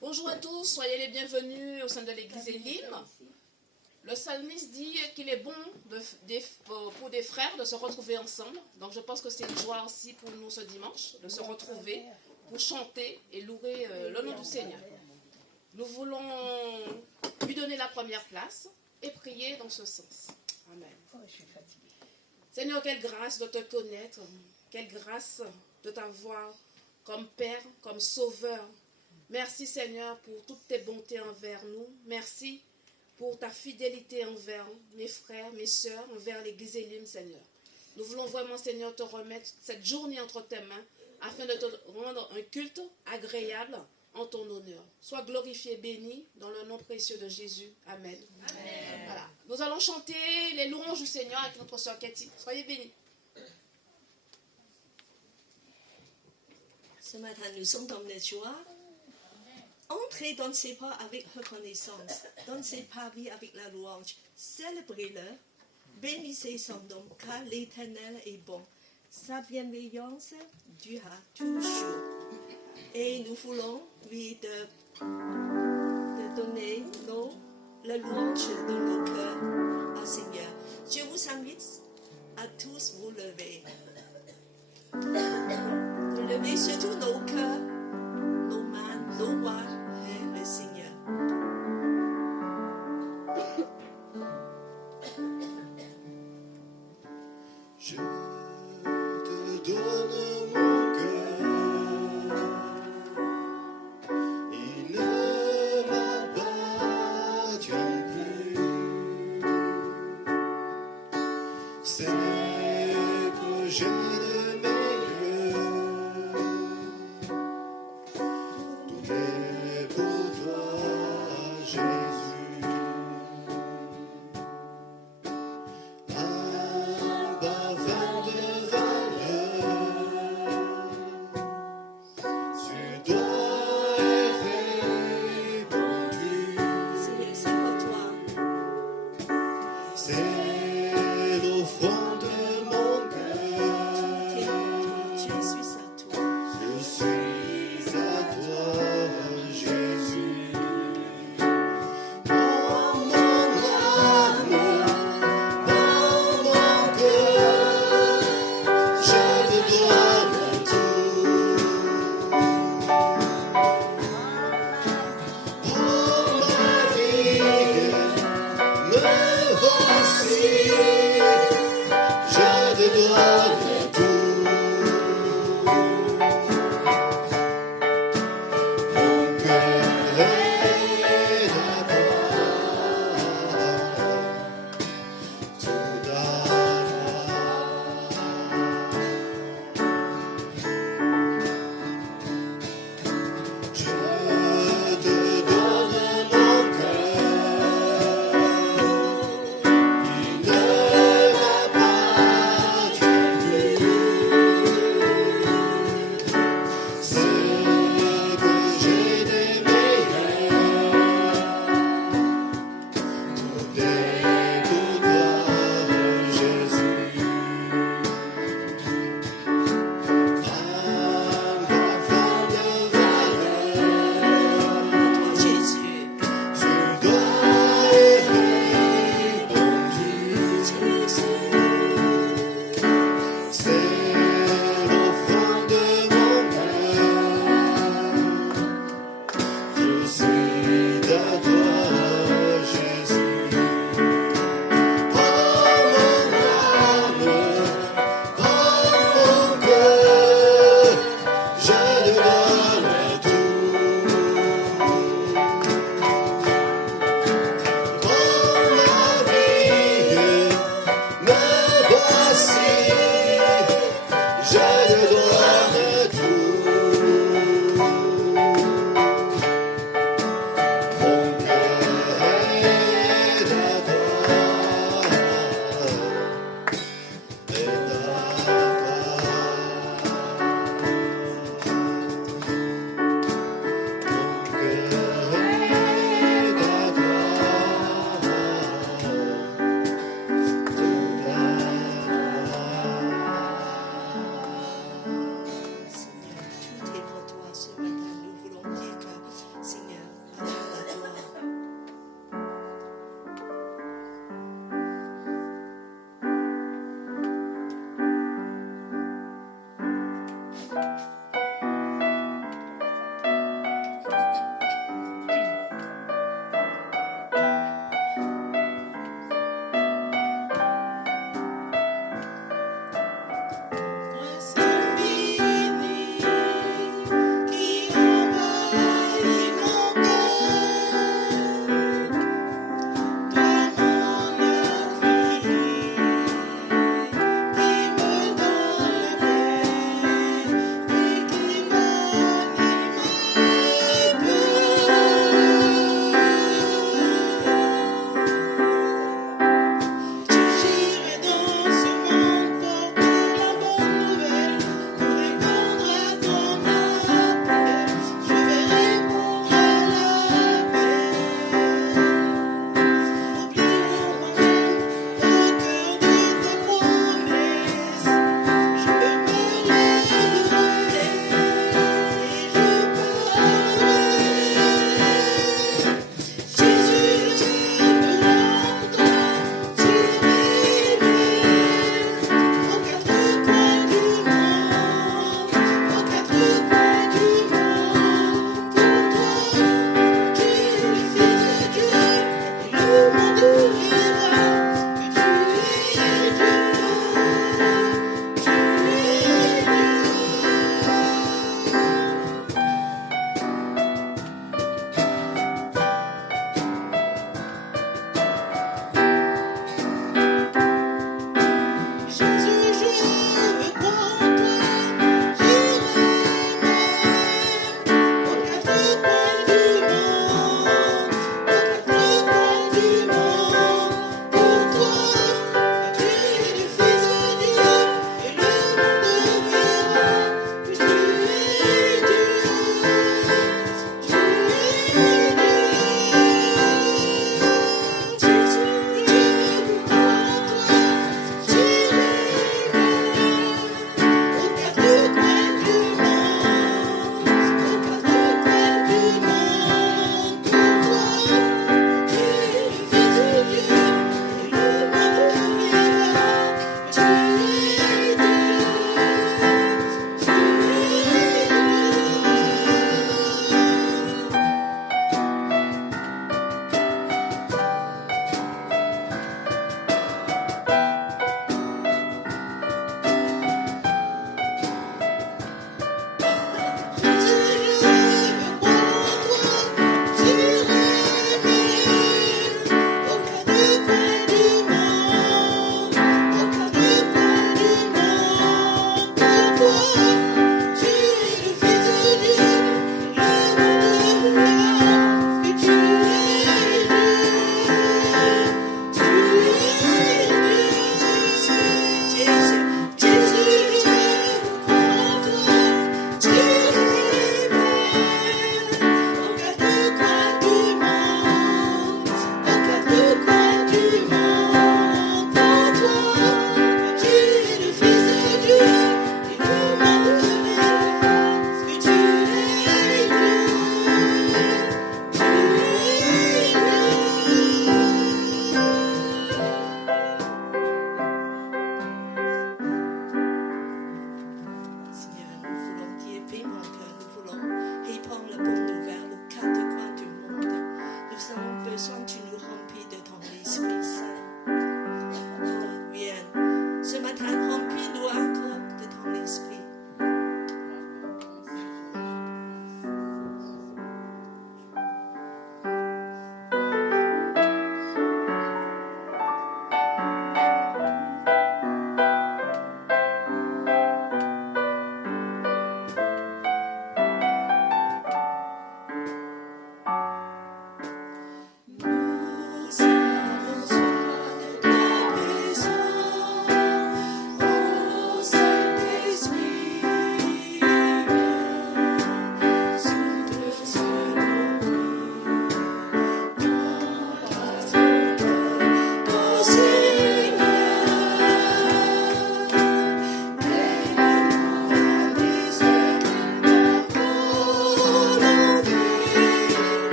Bonjour à tous, soyez les bienvenus au sein de l'église Élim. Le psalmiste dit qu'il est bon pour des frères de se retrouver ensemble. Donc je pense que c'est une joie aussi pour nous ce dimanche de se retrouver pour chanter et louer le nom du Seigneur. Nous voulons lui donner la première place et prier dans ce sens. Amen. Seigneur, quelle grâce de te connaître, quelle grâce de t'avoir comme Père, comme Sauveur. Merci Seigneur pour toutes tes bontés envers nous. Merci pour ta fidélité envers mes frères, mes sœurs, envers l'église Élim, Seigneur. Nous voulons vraiment, Seigneur, te remettre cette journée entre tes mains afin de te rendre un culte agréable en ton honneur. Sois glorifié, béni, dans le nom précieux de Jésus. Amen. Amen. Voilà. Nous allons chanter les louanges du Seigneur avec notre sœur Cathy. Soyez bénis. Ce matin, nous sommes dans la joie. Entrez dans ses pas avec reconnaissance, dans ses parvis avec la louange. Célébrez-le, bénissez son nom, car l'Éternel est bon. Sa bienveillance durera toujours. Et nous voulons lui de donner la louange de nos cœurs au Seigneur. Je vous invite à tous vous lever. De lever surtout nos cœurs, nos mains, nos voix vers le Seigneur. Je te donne mon cœur, il ne m'appartient plus. C'est que j'ai le meilleur, tout est pour toi, Jésus. Un parfum de valeur sur toi est répandu. C'est pour toi. C'est l'offrande de mon cœur. Tu es suisse à toi. Je suis à toi, Jésus. Dans mon âme, dans mon cœur, je te donne tout. Oh ma vie, me voici, je te donne tout. Mon cœur est à toi, tout à toi. Je te donne mon cœur, il ne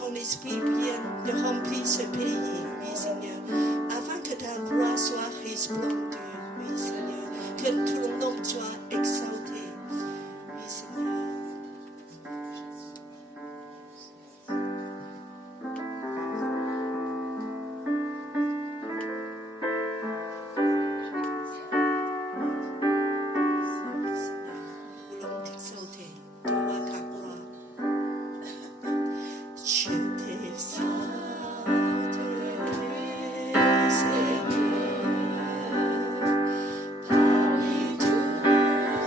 ton esprit vienne de remplir ce pays, oui Seigneur, afin que ta gloire soit resplendue, oui Seigneur, que ton nom soit exalté, oui Seigneur. Parmi tous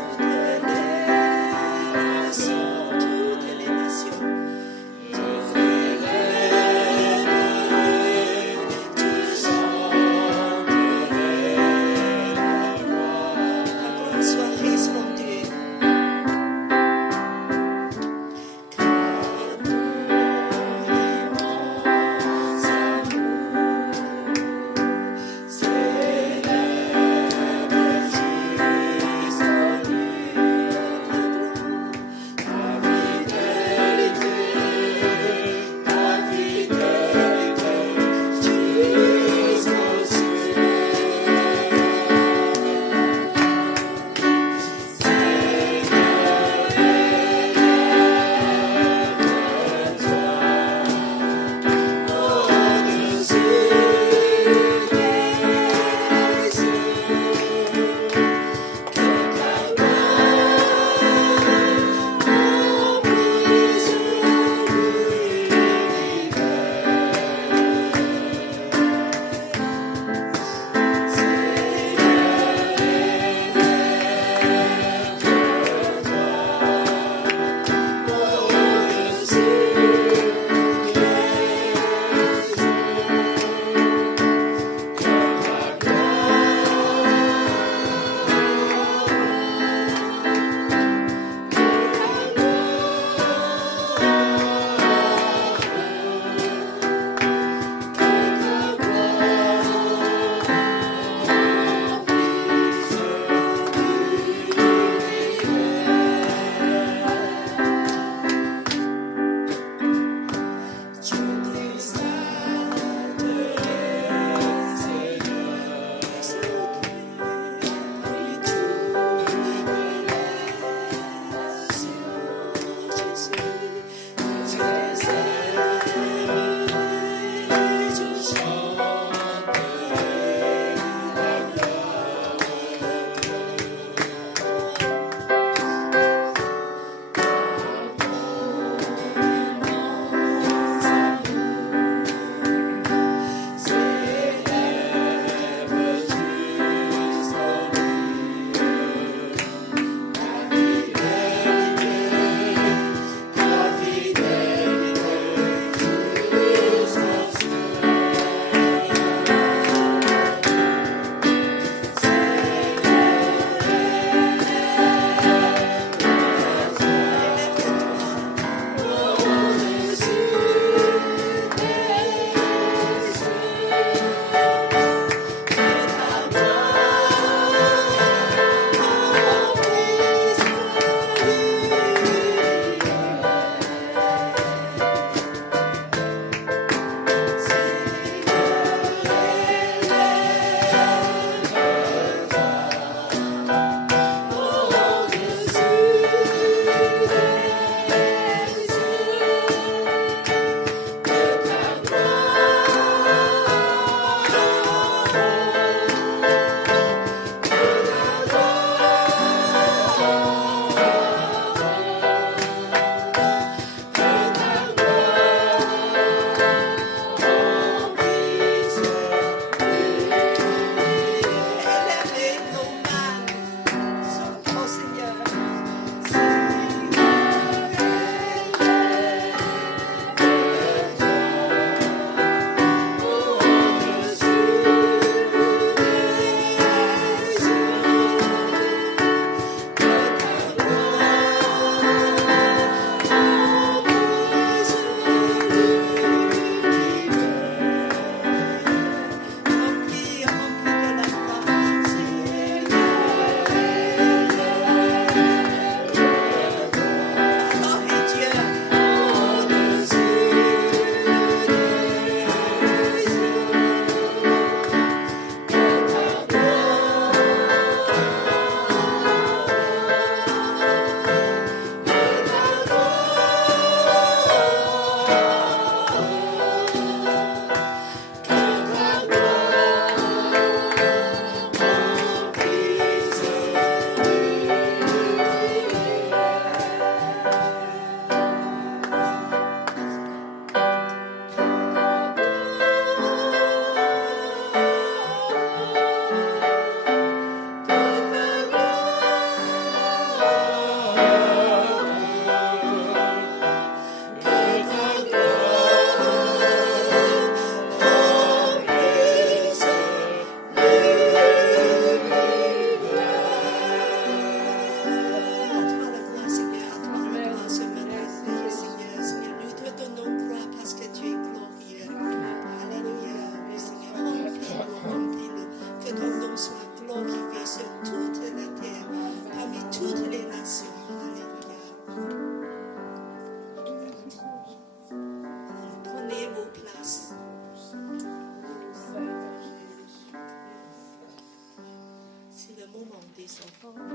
Alors nous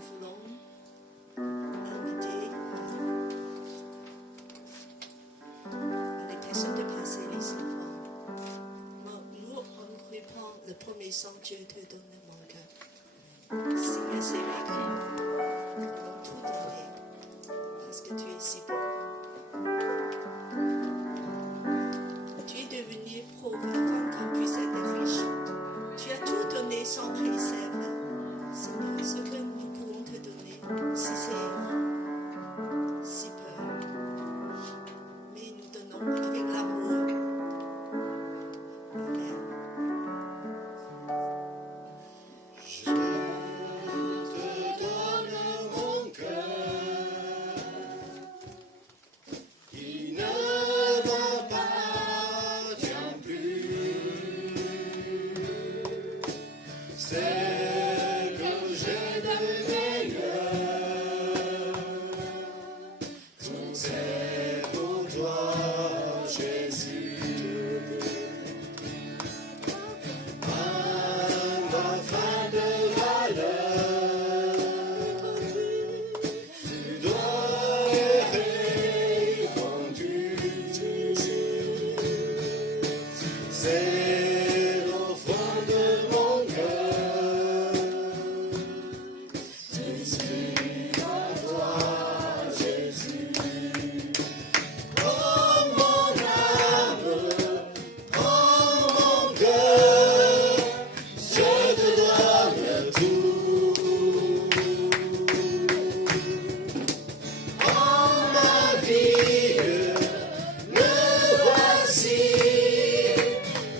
voulons inviter les personnes de passer les enfants. Nous, on reprend le premier sang, Dieu te donne mon cœur. Seigneur, c'est écrit. Nous voulons tout donner parce que tu es si bon. Tu es devenu pauvre afin qu'on puisse être riche. Tu as tout donné sans réserve. Seigneur, ce que nous pouvons te donner, si c'est si peu, mais nous donnons avec l'amour. Amen. Je te donne mon cœur, il ne m'appartient plus. C'est que j'ai de meilleur, c'est pour toi, Jésus. Ma fin de valeur, tu dois être répandu. C'est au fond de mon cœur. Je suis à toi, Jésus. Oh mon âme, oh mon cœur, je te donne tout. Oh ma vie, me voici,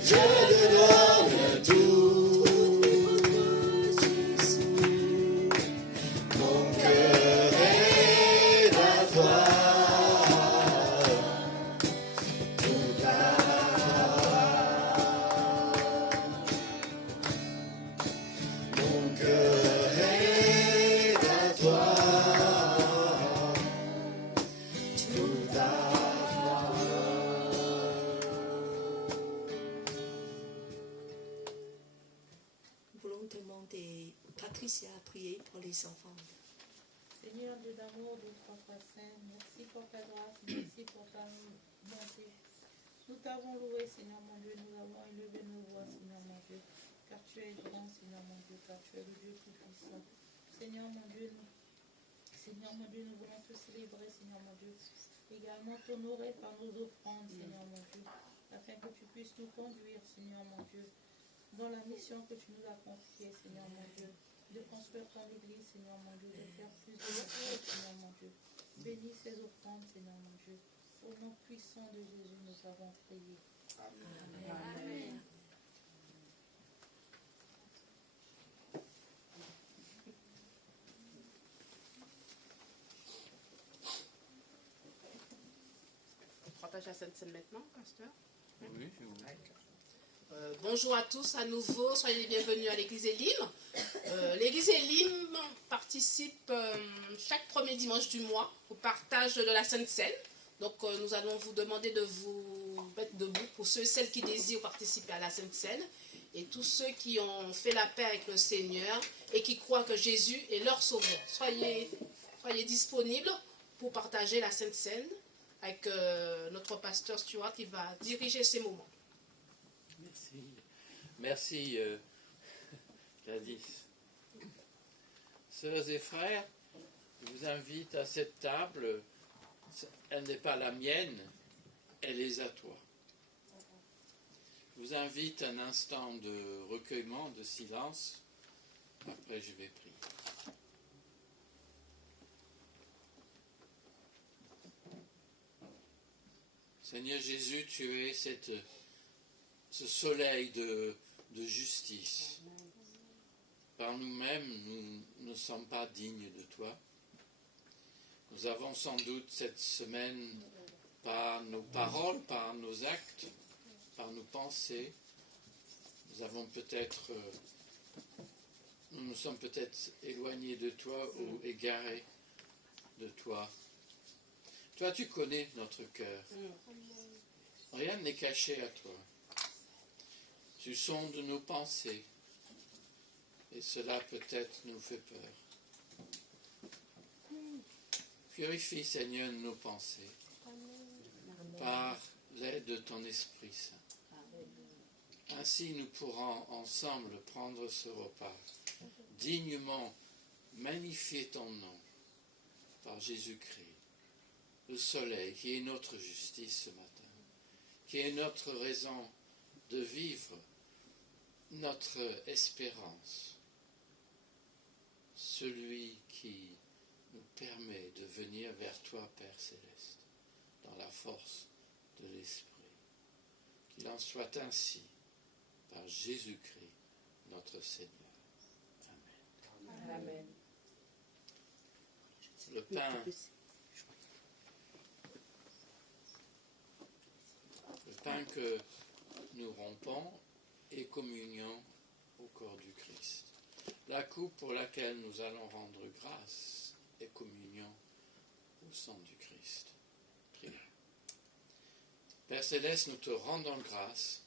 je te donne tout. Mon cœur est à toi, tout à mon cœur est à toi, tout à Nous voulons demander Patricia à prier pour les enfants. Seigneur Dieu d'amour, de trois Frères saints, merci pour ta grâce, merci pour ta bonté. Nous t'avons loué, Seigneur mon Dieu, nous avons élevé nos voix, Seigneur mon Dieu, car tu es grand, Seigneur mon Dieu, car tu es le Dieu tout-puissant. Seigneur mon Dieu, nous voulons te célébrer, Seigneur mon Dieu, également t'honorer par nos offrandes, Seigneur mon Dieu, afin que tu puisses nous conduire, Seigneur mon Dieu, dans la mission que tu nous as confiée, Seigneur mon Dieu, de construire ton église, Seigneur mon Dieu, de faire plus de choses, Seigneur mon Dieu. Bénis ces offrandes, Seigneur mon Dieu. Au nom puissant de Jésus, nous avons prié. Amen. On partage la Sainte Seine maintenant, pasteur. Oui, si vous voulez. Bonjour à tous à nouveau, soyez les bienvenus à l'église Elim. L'église Elim participe chaque premier dimanche du mois au partage de la Sainte Seine. Donc nous allons vous demander de vous mettre debout pour ceux et celles qui désirent participer à la Sainte Seine et tous ceux qui ont fait la paix avec le Seigneur et qui croient que Jésus est leur sauveur. Soyez disponibles pour partager la Sainte Seine avec notre pasteur Stuart qui va diriger ces moments. Merci, Gladys. Sœurs et frères, je vous invite à cette table. Elle n'est pas la mienne, elle est à toi. Je vous invite un instant de recueillement, de silence. Après, je vais prier. Seigneur Jésus, tu es ce soleil de justice. Par nous-mêmes, nous ne sommes pas dignes de toi. Nous avons sans doute cette semaine, par nos paroles, par nos actes, par nos pensées, nous nous sommes peut-être éloignés de toi ou égarés de toi. Toi, tu connais notre cœur. Rien n'est caché à toi. Tu sondes nos pensées. Et cela peut-être nous fait peur. Purifie, Seigneur, nos pensées par l'aide de ton Esprit Saint. Ainsi, nous pourrons ensemble prendre ce repas, dignement magnifier ton nom par Jésus-Christ, le soleil qui est notre justice ce matin, qui est notre raison de vivre, notre espérance, celui qui nous permet de venir vers toi, Père Céleste, dans la force de l'Esprit. Qu'il en soit ainsi par Jésus-Christ, notre Seigneur. Amen. Amen. Le pain que nous rompons est communion au corps du Christ. La coupe pour laquelle nous allons rendre grâce est communion au sang du Christ. Prions. Père Céleste, nous te rendons grâce,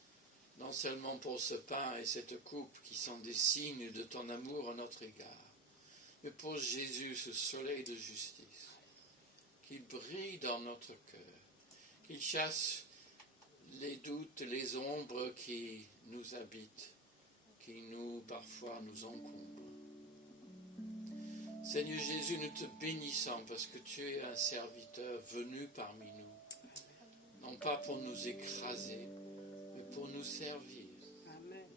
non seulement pour ce pain et cette coupe qui sont des signes de ton amour à notre égard, mais pour Jésus, ce soleil de justice, qu'il brille dans notre cœur, qu'il chasse les doutes, les ombres qui nous habitent, qui parfois nous encombrent. Seigneur Jésus, nous te bénissons parce que tu es un serviteur venu parmi nous, non pas pour nous écraser, mais pour nous servir. Amen.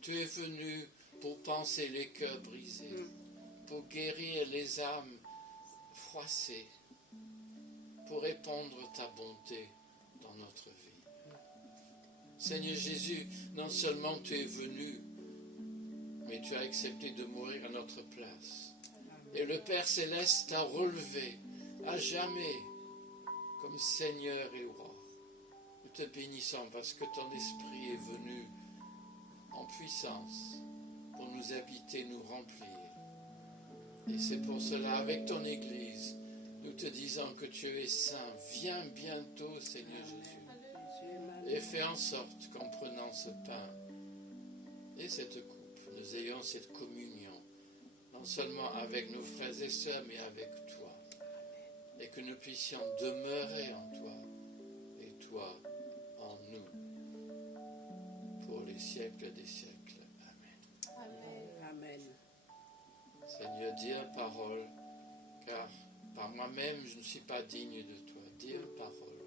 Tu es venu pour panser les cœurs brisés, pour guérir les âmes froissées, pour répandre ta bonté dans notre vie. Seigneur Jésus, non seulement tu es venu, mais tu as accepté de mourir à notre place. Et le Père Céleste t'a relevé à jamais comme Seigneur et roi. Nous te bénissons parce que ton esprit est venu en puissance pour nous habiter, nous remplir. Et c'est pour cela, avec ton Église, nous te disons que tu es saint. Viens bientôt, Seigneur Jésus. Et fais en sorte qu'en prenant ce pain et cette coupe, nous ayons cette communion, non seulement avec nos frères et sœurs, mais avec toi. Et que nous puissions demeurer en toi et toi en nous pour les siècles des siècles. Amen. Amen. Seigneur, dis une parole, car par moi-même je ne suis pas digne de toi. Dis une parole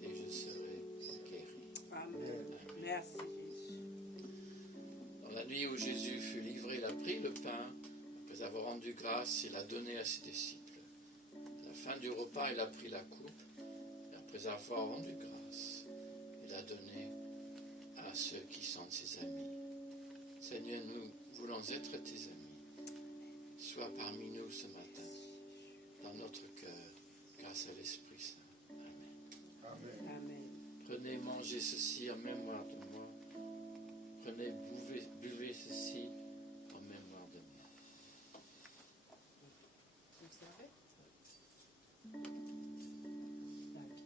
et je serai guéri. Amen. Merci Jésus. Dans la nuit où Jésus fut livré, il a pris le pain, après avoir rendu grâce, il l'a donné à ses disciples. À la fin du repas, il a pris la coupe, et après avoir rendu grâce, il a donné à ceux qui sont ses amis. Seigneur, nous voulons être tes amis. Sois parmi nous ce matin, dans notre cœur, grâce à l'Esprit Saint. Amen. Amen. Prenez, mangez ceci en mémoire de moi. Prenez, buvez ceci en mémoire de moi. Vous savez? Allons,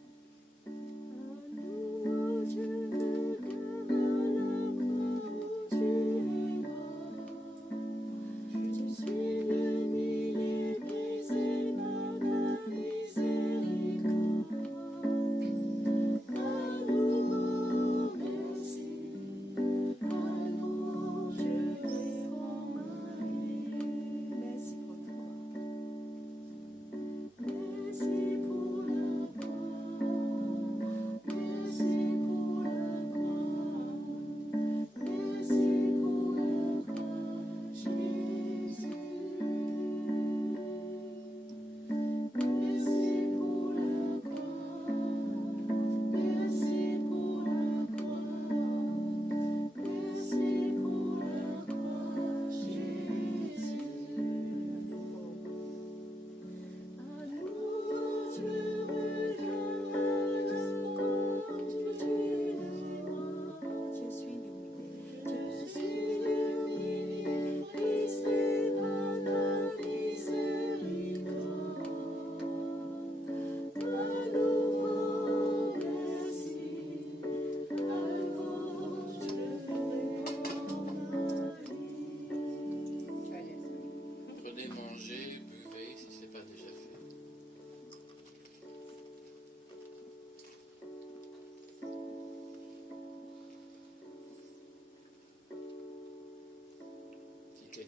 je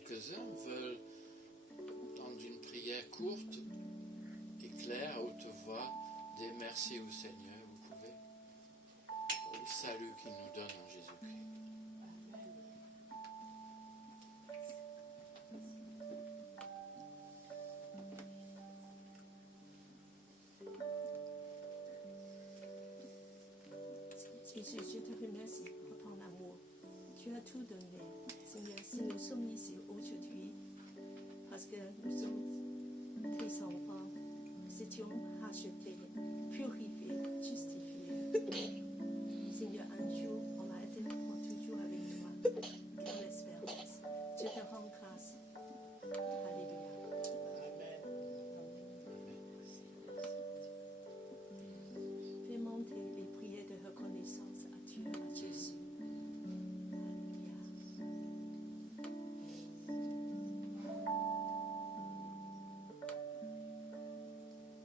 quelques-uns veulent, dans une prière courte et claire, à haute voix, dire merci au Seigneur, vous pouvez, pour le salut qu'il nous donne en Jésus-Christ. Jésus, je te remercie pour ton amour. Tu as tout donné. Seigneur, si nous sommes ici aujourd'hui, parce que nous sommes tes enfants, nous étions rachetés, purifiés, justifiés. Seigneur, un jour, on a été pour toujours avec toi. Quelle espérance. Je te rends grâce. Alléluia. Fais monter les prières de reconnaissance à Dieu, à Jésus.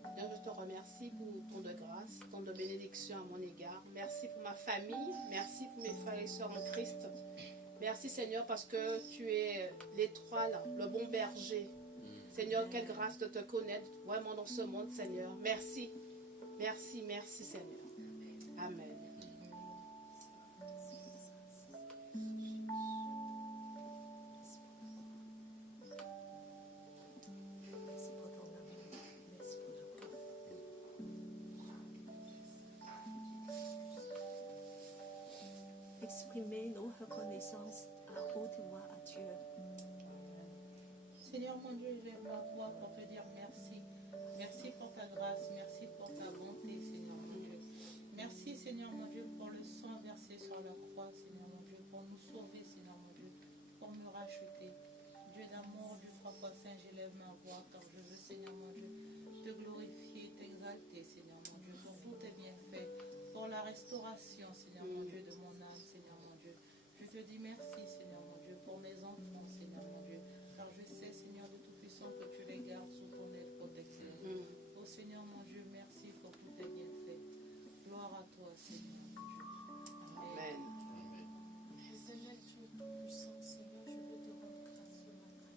Seigneur, je te remercie pour ton de grâce, ton de bénédiction à mon égard. Merci pour ma famille, merci pour mes frères et sœurs en Christ. Merci Seigneur parce que tu es l'étoile, le bon berger. Seigneur, quelle grâce de te connaître vraiment dans ce monde, Seigneur. Merci, merci, merci Seigneur. Amen. Merci pour ton amour. Merci pour ta foi. Exprimer nos reconnaissances à haute voix à Dieu. Seigneur mon Dieu, je lève ma voix pour te dire merci. Merci pour ta grâce, merci pour ta bonté, Seigneur mon Dieu. Merci, Seigneur mon Dieu, pour le sang versé sur la croix, Seigneur mon Dieu, pour nous sauver, Seigneur mon Dieu, pour nous racheter. Dieu d'amour, Dieu trois saint, j'élève ma voix, car je veux, Seigneur mon Dieu, te glorifier, t'exalter, Seigneur mon Dieu, pour tous tes bienfaits, pour la restauration, Seigneur mon Dieu, de mon âme, Seigneur mon Dieu. Je te dis merci, Seigneur mon Dieu, pour mes enfants, Seigneur mon Dieu, car je sais, Seigneur de Tout-Puissant, que tu les gardes sous ton aile protectrice. Oh Seigneur mon Dieu, merci pour tous tes bienfaits. Gloire à toi, Seigneur mon Dieu. Amen. Seigneur, tu es tout-puissant. Seigneur, je veux te rendre grâce ce matin.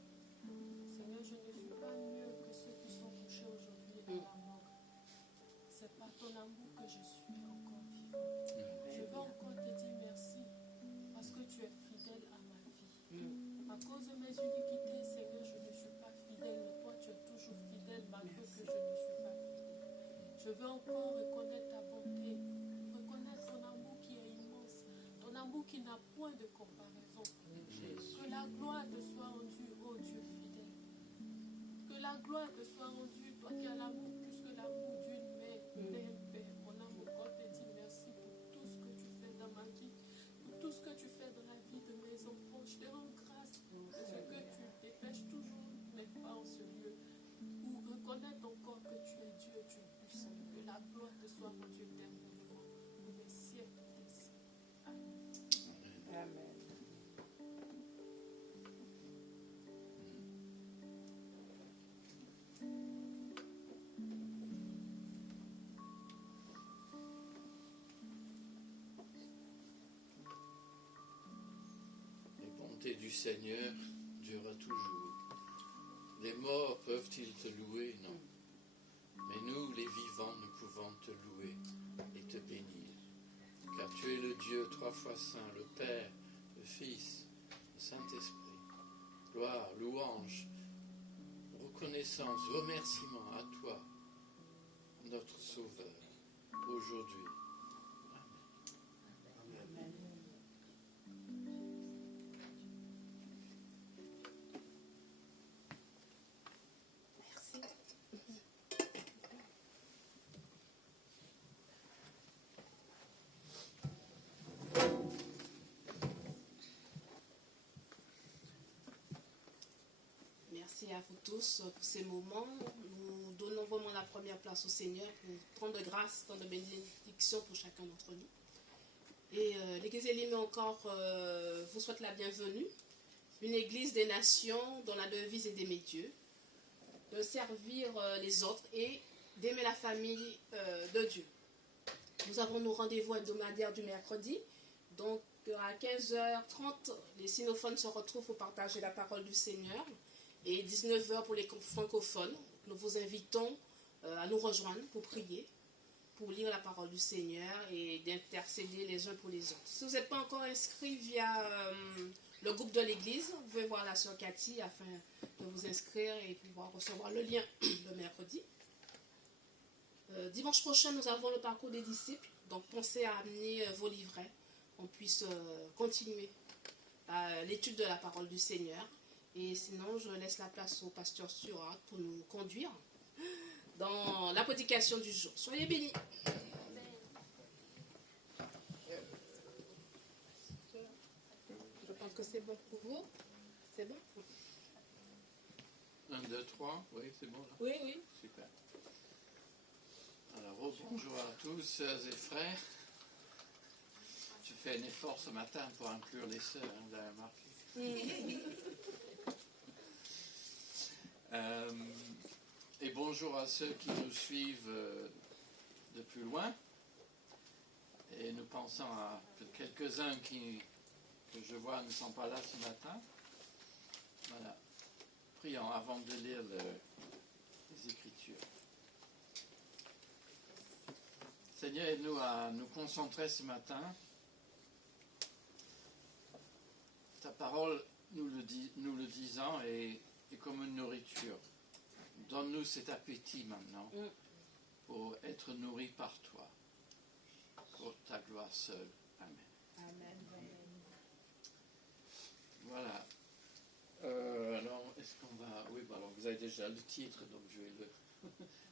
Seigneur, je ne suis pas mieux que ceux qui sont couchés aujourd'hui dans la mort. C'est par ton amour que je suis encore vivant. Je veux encore te dire merci parce que tu es fidèle à ma vie. À cause de mes iniquités, Seigneur, je ne suis pas fidèle, mais toi, tu es toujours fidèle malgré que je ne suis pas fidèle. Je veux encore reconnaître ta bonté, reconnaître ton amour qui est immense, ton amour qui n'a point de comparaison. Que la gloire te soit rendue, ô Dieu fidèle. Que la gloire te soit rendue, toi qui as l'amour plus que l'amour d'une mère, d'un père. Mon amour, quand te dit merci pour tout ce que tu fais dans ma vie, pour tout ce que tu fais dans la vie de mes enfants. Je te rends grâce parce que tu dépêches toujours mes pas en ce lieu. Pour reconnaître encore que tu es Dieu, tu es puissant. Que la gloire te soit rendue éternellement pour les siècles des siècles. Amen. Amen. Les bontés du Seigneur durent toujours. Les morts peuvent-ils te louer? Non. Mais nous, les vivants, nous pouvons te louer et te bénir. Car tu es le Dieu trois fois saint, le Père, le Fils, le Saint-Esprit. Gloire, louange, reconnaissance, remerciement à toi, notre Sauveur, aujourd'hui. Merci à vous tous pour ces moments. Nous donnons vraiment la première place au Seigneur pour tant de grâce, tant de bénédiction pour chacun d'entre nous. Et l'Église Elim encore vous souhaite la bienvenue. Une Église des nations dont la devise est d'aimer Dieu, de servir les autres et d'aimer la famille de Dieu. Nous avons nos rendez-vous hebdomadaires du mercredi. Donc qu'à 15h30, les sinophones se retrouvent pour partager la parole du Seigneur. Et 19h pour les francophones. Nous vous invitons à nous rejoindre pour prier, pour lire la parole du Seigneur et d'intercéder les uns pour les autres. Si vous n'êtes pas encore inscrit via le groupe de l'église, vous pouvez voir la sœur Cathy afin de vous inscrire et pouvoir recevoir le lien le mercredi. Dimanche prochain, nous avons le parcours des disciples. Donc pensez à amener vos livrets, qu'on puisse continuer l'étude de la parole du Seigneur. Et sinon, je laisse la place au pasteur Stuart pour nous conduire dans la prédication du jour. Soyez bénis. Je pense que c'est bon pour vous. C'est bon? 1, 2, 3, oui, c'est bon là. Oui, oui. Super. Alors, bonjour à tous, sœurs et frères. Je fais un effort ce matin pour inclure les sœurs, hein, vous avez remarqué. Et bonjour à ceux qui nous suivent de plus loin. Et nous pensons à quelques-uns que je vois ne sont pas là ce matin. Voilà. Prions avant de lire les Écritures. Seigneur, aide-nous à nous concentrer ce matin. Ta parole, nous le disons, est comme une nourriture. Donne-nous cet appétit maintenant pour être nourris par toi, pour ta gloire seule. Amen. Amen. Voilà. Alors, est-ce qu'on va... Oui, alors vous avez déjà le titre, donc je vais le...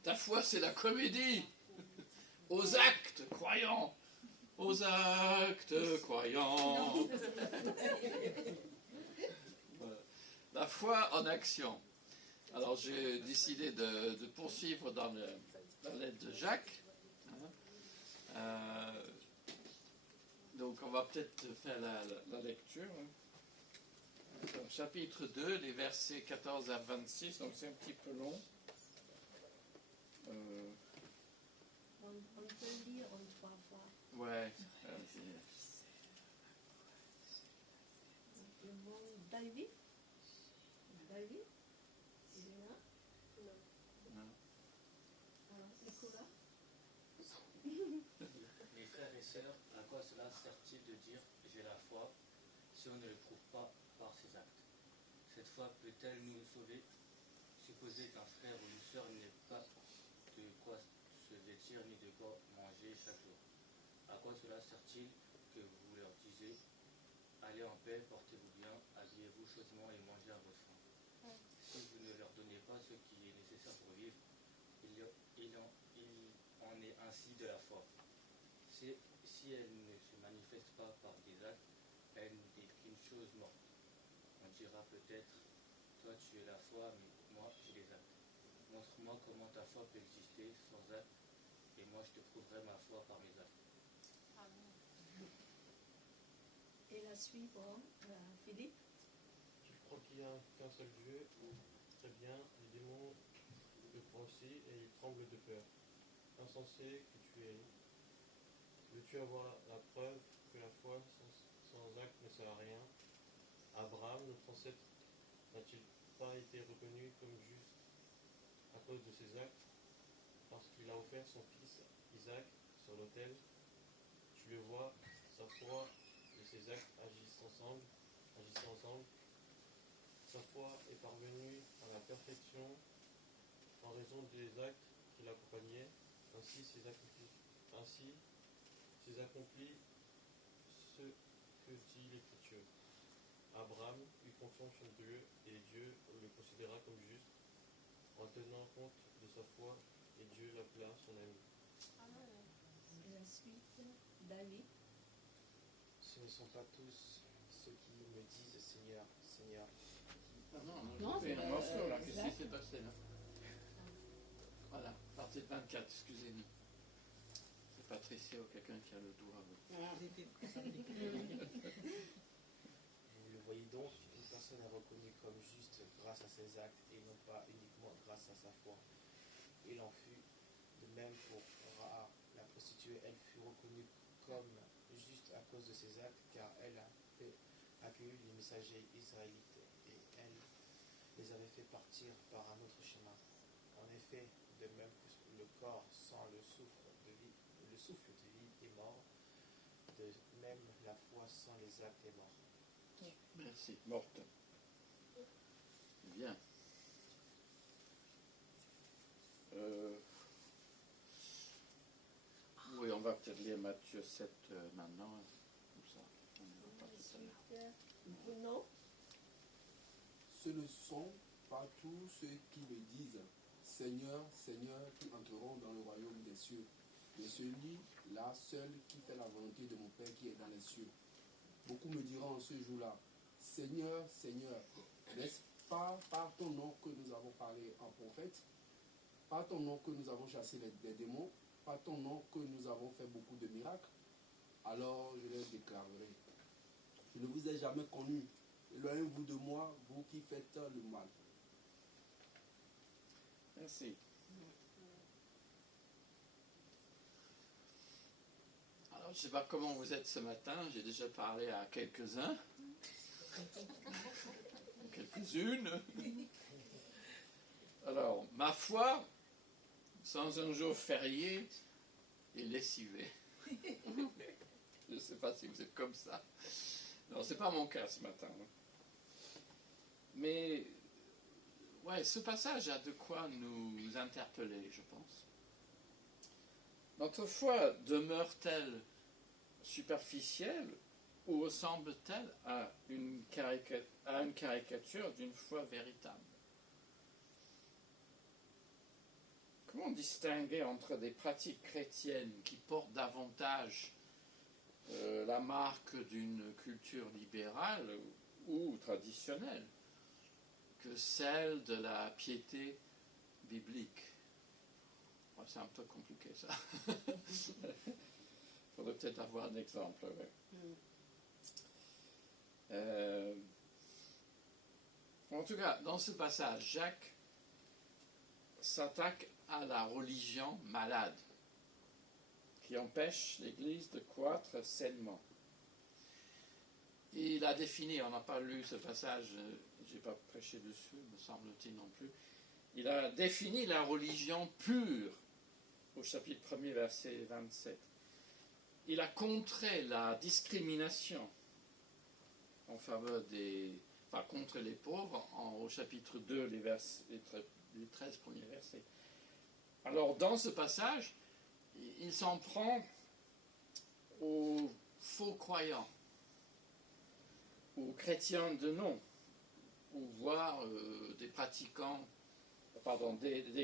Ta foi, c'est la comédie. Aux actes, croyants. Aux actes, croyants. Voilà. La foi en action. Alors, j'ai décidé de poursuivre dans la lettre de Jacques. Donc, on va peut-être faire la lecture. Donc, chapitre 2, les versets 14 à 26, donc c'est un petit peu long. On peut lire en 3 fois. Ouais. Le mot David. David. Il est là? Non. Alors, Nicolas. Mes frères et sœurs, à quoi cela sert-il de dire j'ai la foi si on ne le prouve pas par ses actes? Cette foi peut-elle nous sauver? Supposez qu'un frère ou une sœur n'ait pas de quoi se vêtir ni de quoi manger chaque jour. À quoi cela sert-il que vous leur disiez allez en paix, portez-vous bien, habillez-vous chaudement et mangez à votre faim? Si vous ne leur donnez pas ce qui est nécessaire pour vivre, il en est ainsi de la foi. Si elle ne se manifeste pas par des actes, elle n'est qu'une chose morte. On dira peut-être, toi tu es la foi, mais moi j'ai les actes. Montre-moi comment ta foi peut exister sans actes, et moi je te prouverai ma foi par mes actes. Et la suivante, Philippe. Tu crois qu'il n'y a qu'un seul Dieu? Très bien, les démons le croient aussi et ils tremblent de peur. Insensé que tu es. Veux-tu avoir la preuve que la foi sans acte ne sert à rien? Abraham, notre ancêtre, n'a-t-il pas été reconnu comme juste à cause de ses actes, parce qu'il a offert son fils Isaac sur l'autel? Tu le vois, sa foi et ses actes agissaient ensemble. Sa foi est parvenue à la perfection en raison des actes qui l'accompagnaient. Ainsi accomplit ce que dit l'Écriture. Abraham eut confiance en Dieu et Dieu le considéra comme juste en tenant compte de sa foi et Dieu l'appela son ami. Et la suite, David. Ce ne sont pas tous ceux qui me disent Seigneur, Seigneur. Ah non, Non, on a fait c'est un morceau là, qu'est-ce Jacques. qui s'est passé là? Voilà, partie 24, excusez-nous. C'est Patricia ou quelqu'un qui a le doigt. Vous le voyez donc, une personne est reconnue comme juste grâce à ses actes et non pas uniquement grâce à sa foi. Il en fut de même pour Rahab, la prostituée, elle fut reconnue comme juste à cause de ses actes, car elle avait accueilli les messagers israélites et elle les avait fait partir par un autre chemin. En effet, de même que le corps sans le souffle de vie est mort, de même la foi sans les actes est morte. Merci. Morte. Bien. Oui, on va peut-être lire Matthieu 7 maintenant. Comme ça, on ne va pas tout à l'heure. Non. Ce ne sont pas tous ceux qui me disent Seigneur, Seigneur, qui entreront dans le royaume des cieux, mais celui-là seul qui fait la volonté de mon Père qui est dans les cieux. Beaucoup me diront en ce jour-là, Seigneur, Seigneur, n'est-ce pas par ton nom que nous avons parlé en prophète, par ton nom que nous avons chassé des démons, par ton nom que nous avons fait beaucoup de miracles? Alors je leur déclarerai, je ne vous ai jamais connu. Éloignez-vous de moi, vous qui faites le mal. Merci. Alors, je ne sais pas comment vous êtes ce matin. J'ai déjà parlé à quelques-uns. Quelques-unes. Alors, ma foi, sans un jour férié, est lessivée. Je ne sais pas si vous êtes comme ça. Non, ce n'est pas mon cas ce matin. Mais, ouais, ce passage a de quoi nous interpeller, je pense. Notre foi demeure-t-elle superficielle ou ressemble-t-elle à une caricature d'une foi véritable? Comment distinguer entre des pratiques chrétiennes qui portent davantage la marque d'une culture libérale ou traditionnelle que celle de la piété biblique? Ouais, c'est un peu compliqué ça. Il faudrait peut-être avoir un exemple. Ouais. En tout cas, dans ce passage, Jacques s'attaque à la religion malade qui empêche l'Église de croître sainement. Il a défini, on n'a pas lu ce passage, je n'ai pas prêché dessus, me semble-t-il non plus. Il a défini la religion pure au chapitre 1er, verset 27. Il a contré la discrimination en faveur contre les pauvres au chapitre 2, les 13 premiers versets. Alors, dans ce passage, il s'en prend aux faux croyants, aux chrétiens de nom, ou voire des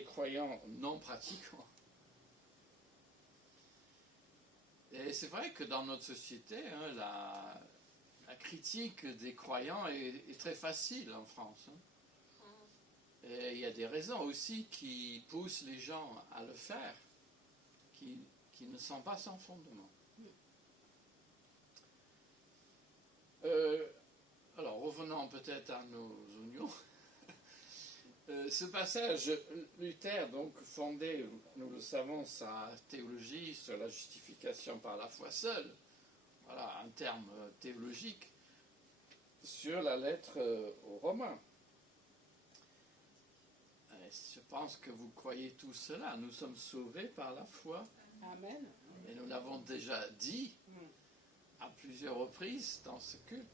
croyants non pratiquants. Et c'est vrai que dans notre société, la critique des croyants est très facile en France. Et il y a des raisons aussi qui poussent les gens à le faire, qui ne sont pas sans fondement. Alors, revenons peut-être à nos oignons. Ce passage, Luther, donc, fondait, nous le savons, sa théologie sur la justification par la foi seule, voilà, un terme théologique, sur la lettre aux Romains. Je pense que vous croyez tout cela. Nous sommes sauvés par la foi. Amen. Et nous l'avons déjà dit à plusieurs reprises dans ce culte.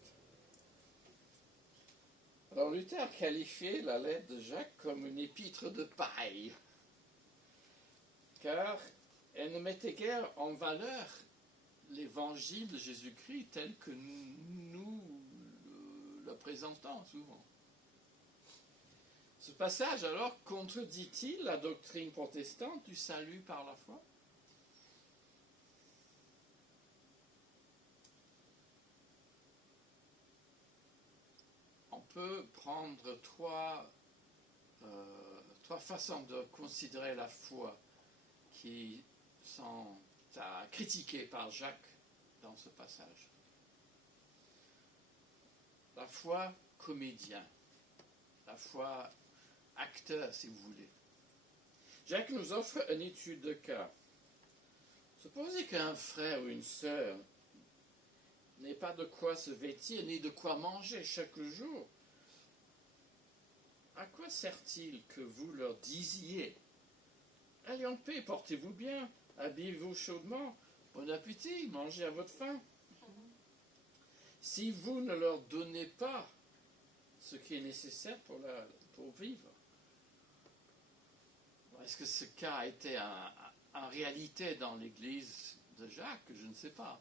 Alors Luther qualifiait la lettre de Jacques comme une épître de paille, car elle ne mettait guère en valeur l'évangile de Jésus-Christ tel que nous le présentons souvent. Ce passage, alors, contredit-il la doctrine protestante du salut par la foi? On peut prendre trois façons de considérer la foi qui sont critiquées par Jacques dans ce passage. La foi comédien, la foi acteur, si vous voulez. Jacques nous offre une étude de cas. Supposez qu'un frère ou une sœur n'aient pas de quoi se vêtir, ni de quoi manger chaque jour, à quoi sert-il que vous leur disiez « Allez en paix, portez-vous bien, habillez-vous chaudement, bon appétit, mangez à votre faim » si vous ne leur donnez pas ce qui est nécessaire pour vivre. Est-ce que ce cas a été en réalité dans l'église de Jacques? Je ne sais pas.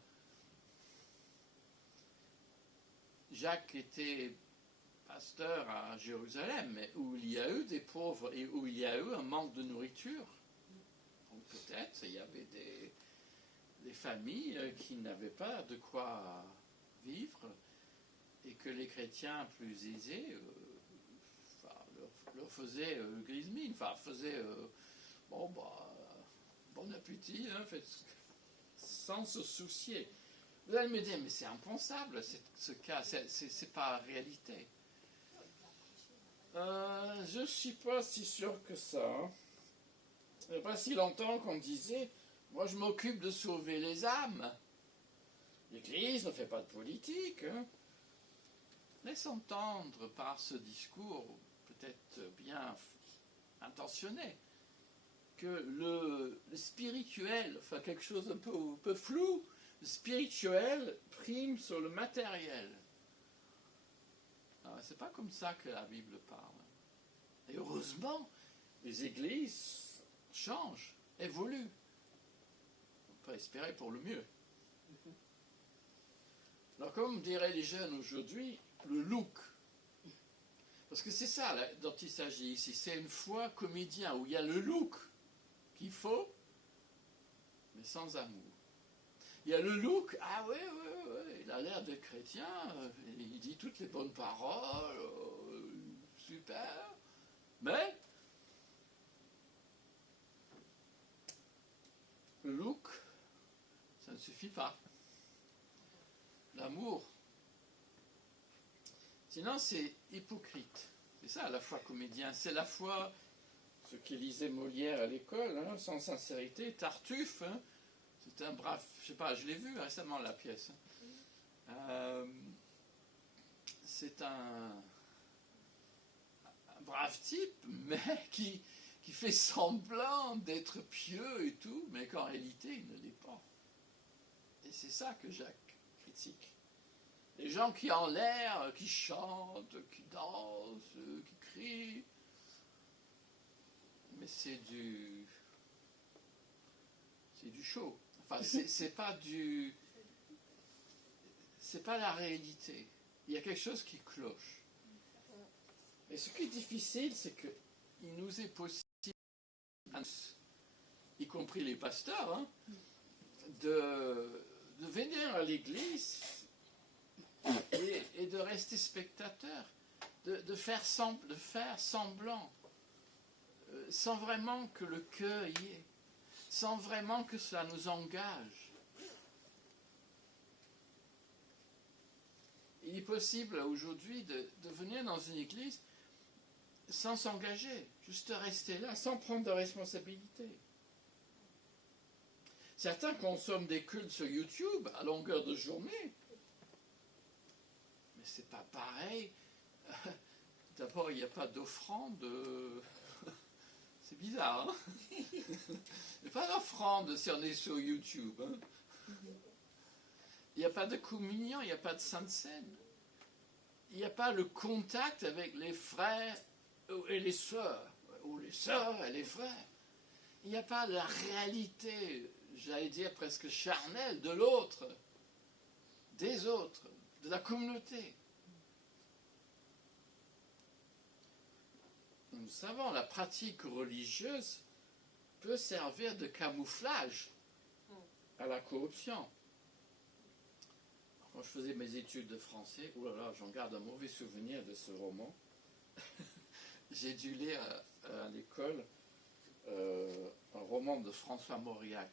Jacques était pasteur à Jérusalem, où il y a eu des pauvres et où il y a eu un manque de nourriture. Donc peut-être il y avait des familles qui n'avaient pas de quoi vivre et que les chrétiens plus aisés leur faisaient grise mine, faisaient bon appétit, hein, sans se soucier. Vous allez me dire, mais c'est impensable ce cas, c'est pas la réalité. Je ne suis pas si sûr que ça. Hein. Il n'y a pas si longtemps qu'on disait, moi je m'occupe de sauver les âmes. L'Église ne fait pas de politique. Hein. Laisse entendre par ce discours, peut-être bien intentionné, que le spirituel, quelque chose un peu flou, le spirituel prime sur le matériel. C'est pas comme ça que la Bible parle. Et heureusement, les églises changent, évoluent. On peut espérer pour le mieux. Alors, comme diraient les jeunes aujourd'hui, le look. Parce que c'est ça dont il s'agit ici. C'est une foi comédien où il y a le look qu'il faut, mais sans amour. Il y a le look, ah ouais, il a l'air d'être chrétien, il dit toutes les bonnes paroles, super, mais le look, ça ne suffit pas. L'amour, sinon c'est hypocrite. C'est ça la foi comédien, c'est la foi, ceux qui lisaient Molière à l'école, hein, sans sincérité, Tartuffe, hein, c'est un brave, je sais pas, je l'ai vu récemment la pièce. C'est un brave type, mais qui fait semblant d'être pieux et tout, mais qu'en réalité il ne l'est pas. Et c'est ça que Jacques critique. Les gens qui en l'air, qui chantent, qui dansent, qui crient, mais c'est du show. Enfin, c'est pas la réalité. Il y a quelque chose qui cloche. Et ce qui est difficile, c'est que il nous est possible, y compris les pasteurs, hein, de venir à l'église et de rester spectateur, de faire semblant, sans vraiment que le cœur y est, sans vraiment que cela nous engage. Il est possible aujourd'hui de venir dans une église sans s'engager, juste rester là, sans prendre de responsabilité. Certains consomment des cultes sur YouTube à longueur de journée, mais c'est pas pareil. D'abord, il n'y a pas d'offrande. C'est bizarre, hein? Il n'y a pas d'offrande si on est sur YouTube. Hein? Il n'y a pas de communion, il n'y a pas de sainte scène. Il n'y a pas le contact avec les frères et les sœurs, ou les sœurs et les frères. Il n'y a pas la réalité, j'allais dire presque charnelle, de l'autre, des autres, de la communauté. Nous savons, la pratique religieuse peut servir de camouflage à la corruption. Quand je faisais mes études de français, oh là là, j'en garde un mauvais souvenir de ce roman. J'ai dû lire à l'école un roman de François Mauriac.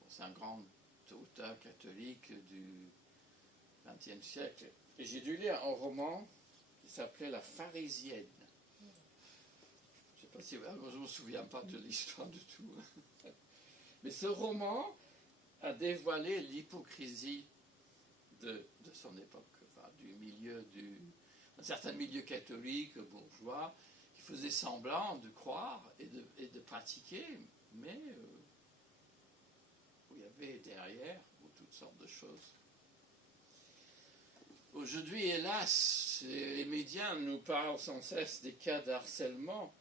Bon, c'est un grand auteur catholique du XXe siècle. Et j'ai dû lire un roman qui s'appelait La Pharisienne. Je ne sais pas si je ne me souviens pas de l'histoire du tout. Mais ce roman a dévoilé l'hypocrisie de son époque, enfin, un certain milieu catholique, bourgeois, qui faisait semblant de croire et de pratiquer, mais où il y avait derrière toutes sortes de choses. Aujourd'hui, hélas, les médias nous parlent sans cesse des cas d'harcèlement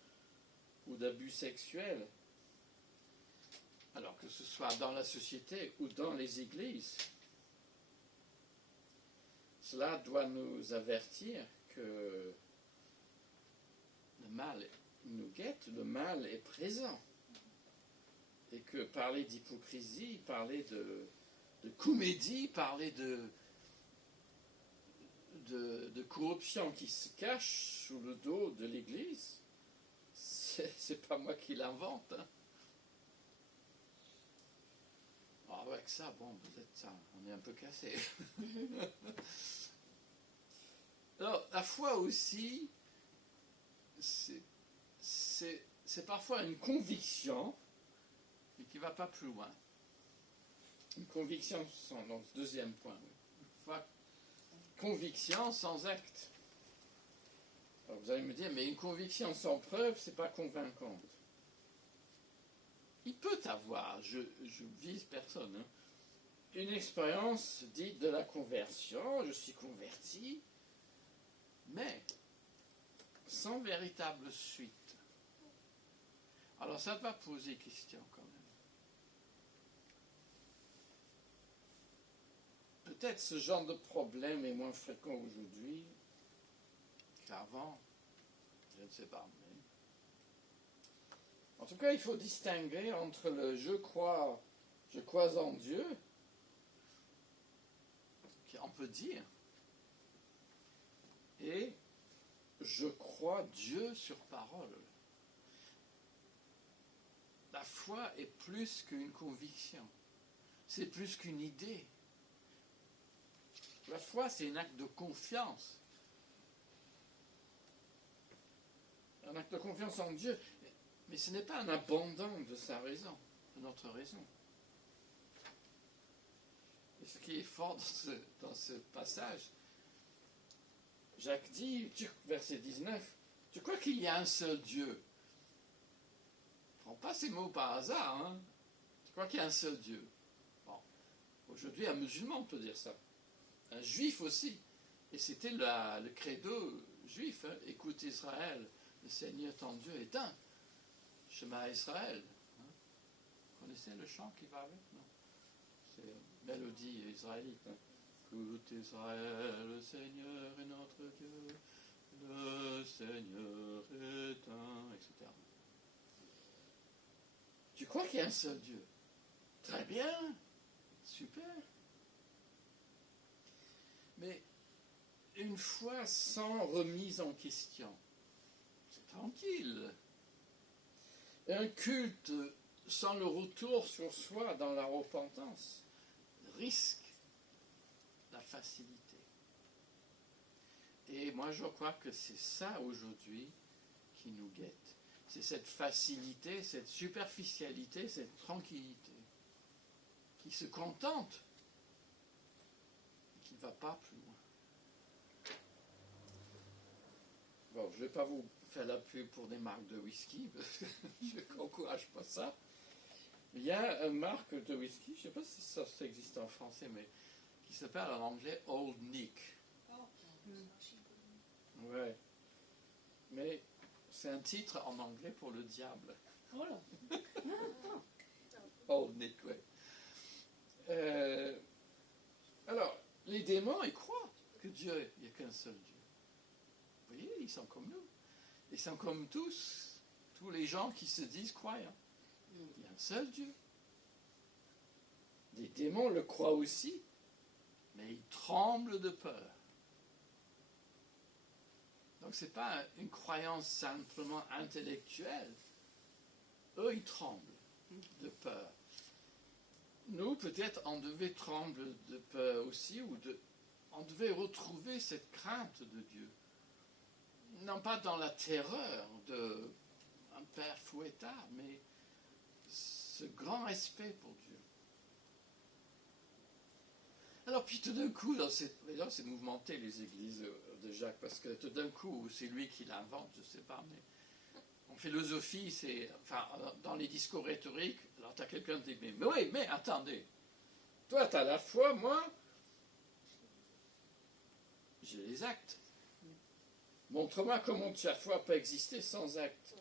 ou d'abus sexuels, alors que ce soit dans la société ou dans les églises. Cela doit nous avertir que le mal nous guette, le mal est présent, et que parler d'hypocrisie, parler de comédie, parler de corruption qui se cache sous le dos de l'Église, c'est pas moi qui l'invente. Hein. Alors avec ça, bon, vous êtes ça, on est un peu cassé. Alors, la foi aussi, c'est parfois une conviction, mais qui ne va pas plus loin. Une conviction, donc deuxième point, une foi, conviction sans acte. Alors vous allez me dire, mais une conviction sans preuve, c'est pas convaincante. Il peut avoir, je vise personne, hein, une expérience dite de la conversion, je suis converti, mais sans véritable suite. Alors ça va poser question quand même. Peut-être ce genre de problème est moins fréquent aujourd'hui qu'avant, je ne sais pas. Mais... En tout cas, il faut distinguer entre le je crois en Dieu, qu'on peut dire, et je crois Dieu sur parole. La foi est plus qu'une conviction, c'est plus qu'une idée. La foi, c'est un acte de confiance. Un acte de confiance en Dieu. Mais ce n'est pas un abandon de sa raison, de notre raison. Et ce qui est fort dans ce passage, Jacques dit, verset 19, « Tu crois qu'il y a un seul Dieu ?» Ne prends pas ces mots par hasard. Hein. Tu crois qu'il y a un seul Dieu. Bon. Aujourd'hui, un musulman peut dire ça. Un juif aussi. Et c'était le credo juif. Hein. Écoute Israël, le Seigneur ton Dieu est un. Shema Israël. Hein. Vous connaissez le chant qui va avec? Non. C'est une mélodie israélite. Hein. Écoute Israël, le Seigneur est notre Dieu. Le Seigneur est un, etc. Tu crois qu'il y a un seul Dieu? Très bien. Super. Mais une foi sans remise en question, c'est tranquille. Un culte sans le retour sur soi dans la repentance risque la facilité. Et moi je crois que c'est ça aujourd'hui qui nous guette. C'est cette facilité, cette superficialité, cette tranquillité qui se contente et qui ne va pas plus loin. Bon, je ne vais pas vous faire la pub pour des marques de whisky, parce que je n'encourage pas ça. Mais il y a une marque de whisky, je ne sais pas si ça existe en français, mais qui s'appelle en anglais Old Nick. Ouais. Mais c'est un titre en anglais pour le diable. Oh là. Old Nick, ouais. Alors, les démons, ils croient que Dieu, il n'y a qu'un seul Dieu. Vous voyez, ils sont comme nous. Ils sont comme tous les gens qui se disent croyants. Il y a un seul Dieu. Les démons le croient aussi, mais ils tremblent de peur. Donc ce n'est pas une croyance simplement intellectuelle. Eux, ils tremblent de peur. Nous, peut-être, on devait trembler de peur aussi, on devait retrouver cette crainte de Dieu. Non pas dans la terreur d'un père fouettard, mais ce grand respect pour Dieu. Alors puis tout d'un coup, d'ailleurs, c'est mouvementé les églises de Jacques, parce que tout d'un coup, c'est lui qui l'invente, je ne sais pas, mais en philosophie, dans les discours rhétoriques, alors tu as quelqu'un qui dit, mais oui, mais attendez, toi tu as la foi, moi, j'ai les actes. Montre-moi comment ta foi peut exister sans actes.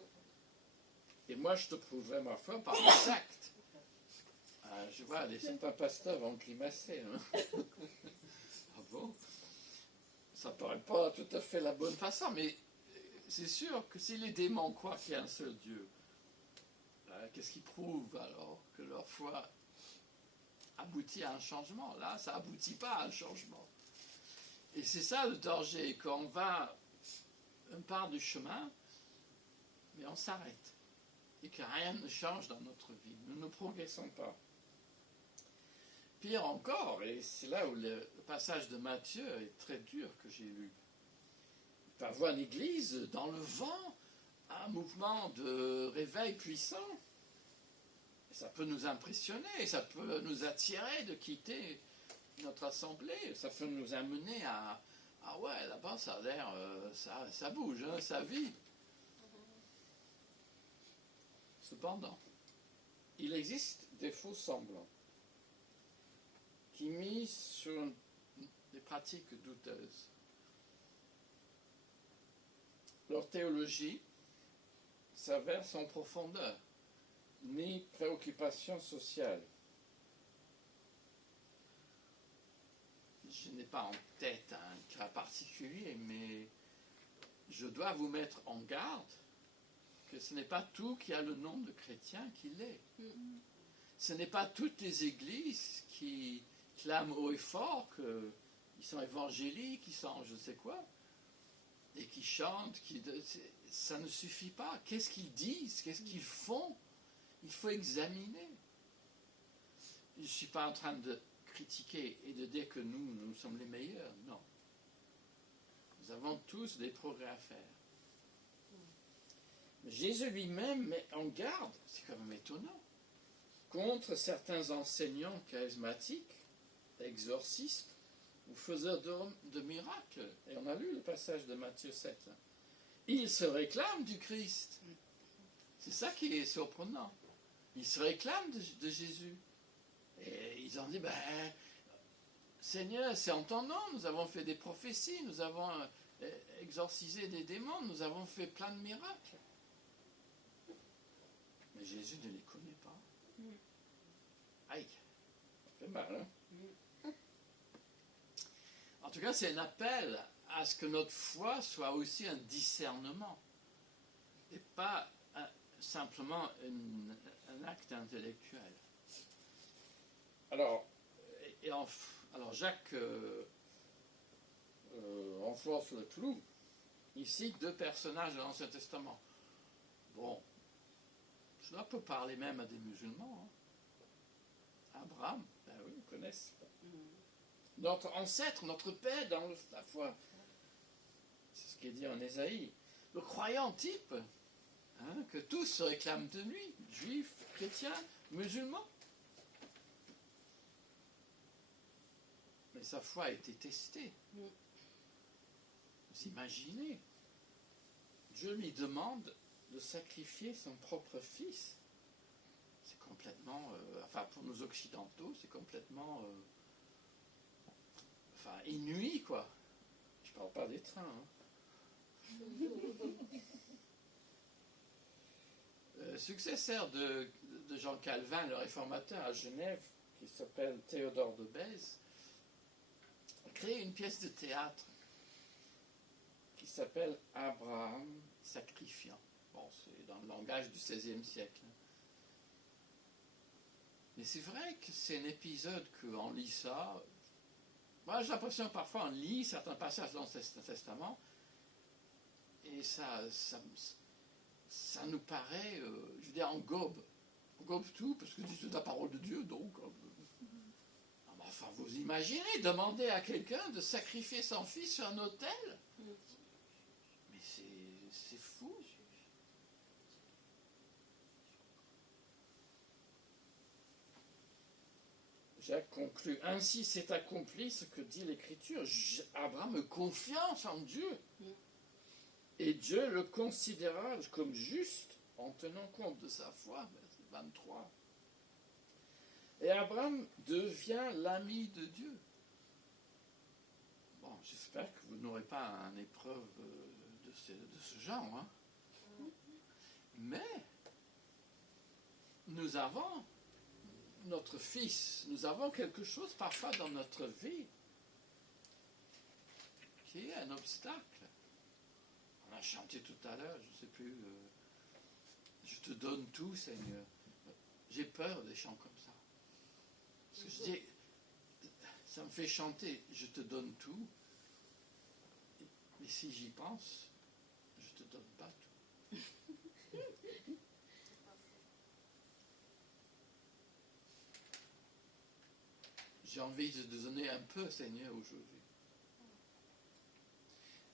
Et moi, je te prouverai ma foi par mes actes. Ah, je vois, certains pasteurs vont grimacer. Hein. Ah bon? Ça ne paraît pas tout à fait la bonne façon, mais c'est sûr que si les démons croient qu'il y a un seul Dieu, qu'est-ce qu'ils prouvent alors? Que leur foi aboutit à un changement. Là, ça n'aboutit pas à un changement. Et c'est ça le danger, quand on part du chemin, mais on s'arrête. Et que rien ne change dans notre vie. Nous ne progressons pas. Pire encore, et c'est là où le passage de Matthieu est très dur que j'ai lu. Il peut avoir une église dans le vent, un mouvement de réveil puissant. Et ça peut nous impressionner, ça peut nous attirer de quitter notre assemblée, ça peut nous amener à ah ouais, là-bas ça a l'air, ça bouge, hein, ça vit. Cependant, il existe des faux semblants qui misent sur des pratiques douteuses. Leur théologie s'avère sans profondeur, ni préoccupation sociale. Je n'ai pas en tête un cas particulier, mais je dois vous mettre en garde que ce n'est pas tout qui a le nom de chrétien qui l'est. Ce n'est pas toutes les églises qui clament haut et fort qu'ils sont évangéliques, qu'ils sont je ne sais quoi, et qui chantent, ça ne suffit pas. Qu'est-ce qu'ils disent? Qu'est-ce qu'ils font? Il faut examiner. Je ne suis pas en train de critiquer et de dire que nous sommes les meilleurs, non. Nous avons tous des progrès à faire. Mais Jésus lui-même met en garde, c'est quand même étonnant, contre certains enseignants charismatiques, exorcistes ou faiseurs de miracles. Et on a lu le passage de Matthieu 7. Là. Ils se réclament du Christ. C'est ça qui est surprenant. Ils se réclament de Jésus. Et ils ont dit, Seigneur, c'est en ton nom, nous avons fait des prophéties, nous avons exorcisé des démons, nous avons fait plein de miracles. Mais Jésus ne les connaît pas. Aïe, ça fait mal, hein? En tout cas, c'est un appel à ce que notre foi soit aussi un discernement et pas simplement un acte intellectuel. Alors Jacques enfonce le clou. Il cite deux personnages de l'Ancien Testament. Bon, cela peut parler même à des musulmans. Hein. Abraham, ben oui, ils connaissent. Notre ancêtre, notre père dans la foi. C'est ce qui est dit en Ésaïe. Le croyant type, hein, que tous se réclament de lui, juifs, chrétiens, musulmans. Mais sa foi a été testée. Vous imaginez, Dieu lui demande de sacrifier son propre fils. C'est complètement, pour nous occidentaux, c'est complètement, inouï, quoi. Je ne parle pas des trains. Hein. Successeur de Jean Calvin, le réformateur à Genève, qui s'appelle Théodore de Bèze, a créé une pièce de théâtre qui s'appelle Abraham sacrifiant. Bon, c'est dans le langage du XVIe siècle. Mais c'est vrai que c'est un épisode qu'on lit ça. Moi, j'ai l'impression que parfois on lit certains passages dans le Testament et ça nous paraît, je veux dire, on gobe tout, parce que c'est la parole de Dieu, donc. Enfin, vous imaginez, demander à quelqu'un de sacrifier son fils sur un autel? Mais c'est fou. Jacques conclut, ainsi s'est accompli ce que dit l'Écriture. Abraham a confiance en Dieu. Et Dieu le considéra comme juste en tenant compte de sa foi. Verset 23. Et Abraham devient l'ami de Dieu. Bon, j'espère que vous n'aurez pas une épreuve de ce genre. Hein. Mais nous avons notre fils, nous avons quelque chose parfois dans notre vie qui est un obstacle. On a chanté tout à l'heure, je ne sais plus, je te donne tout, Seigneur. J'ai peur des chants comme ça. Parce que je dis, ça me fait chanter, je te donne tout. Mais si j'y pense, je ne te donne pas tout. J'ai envie de te donner un peu, Seigneur, aujourd'hui.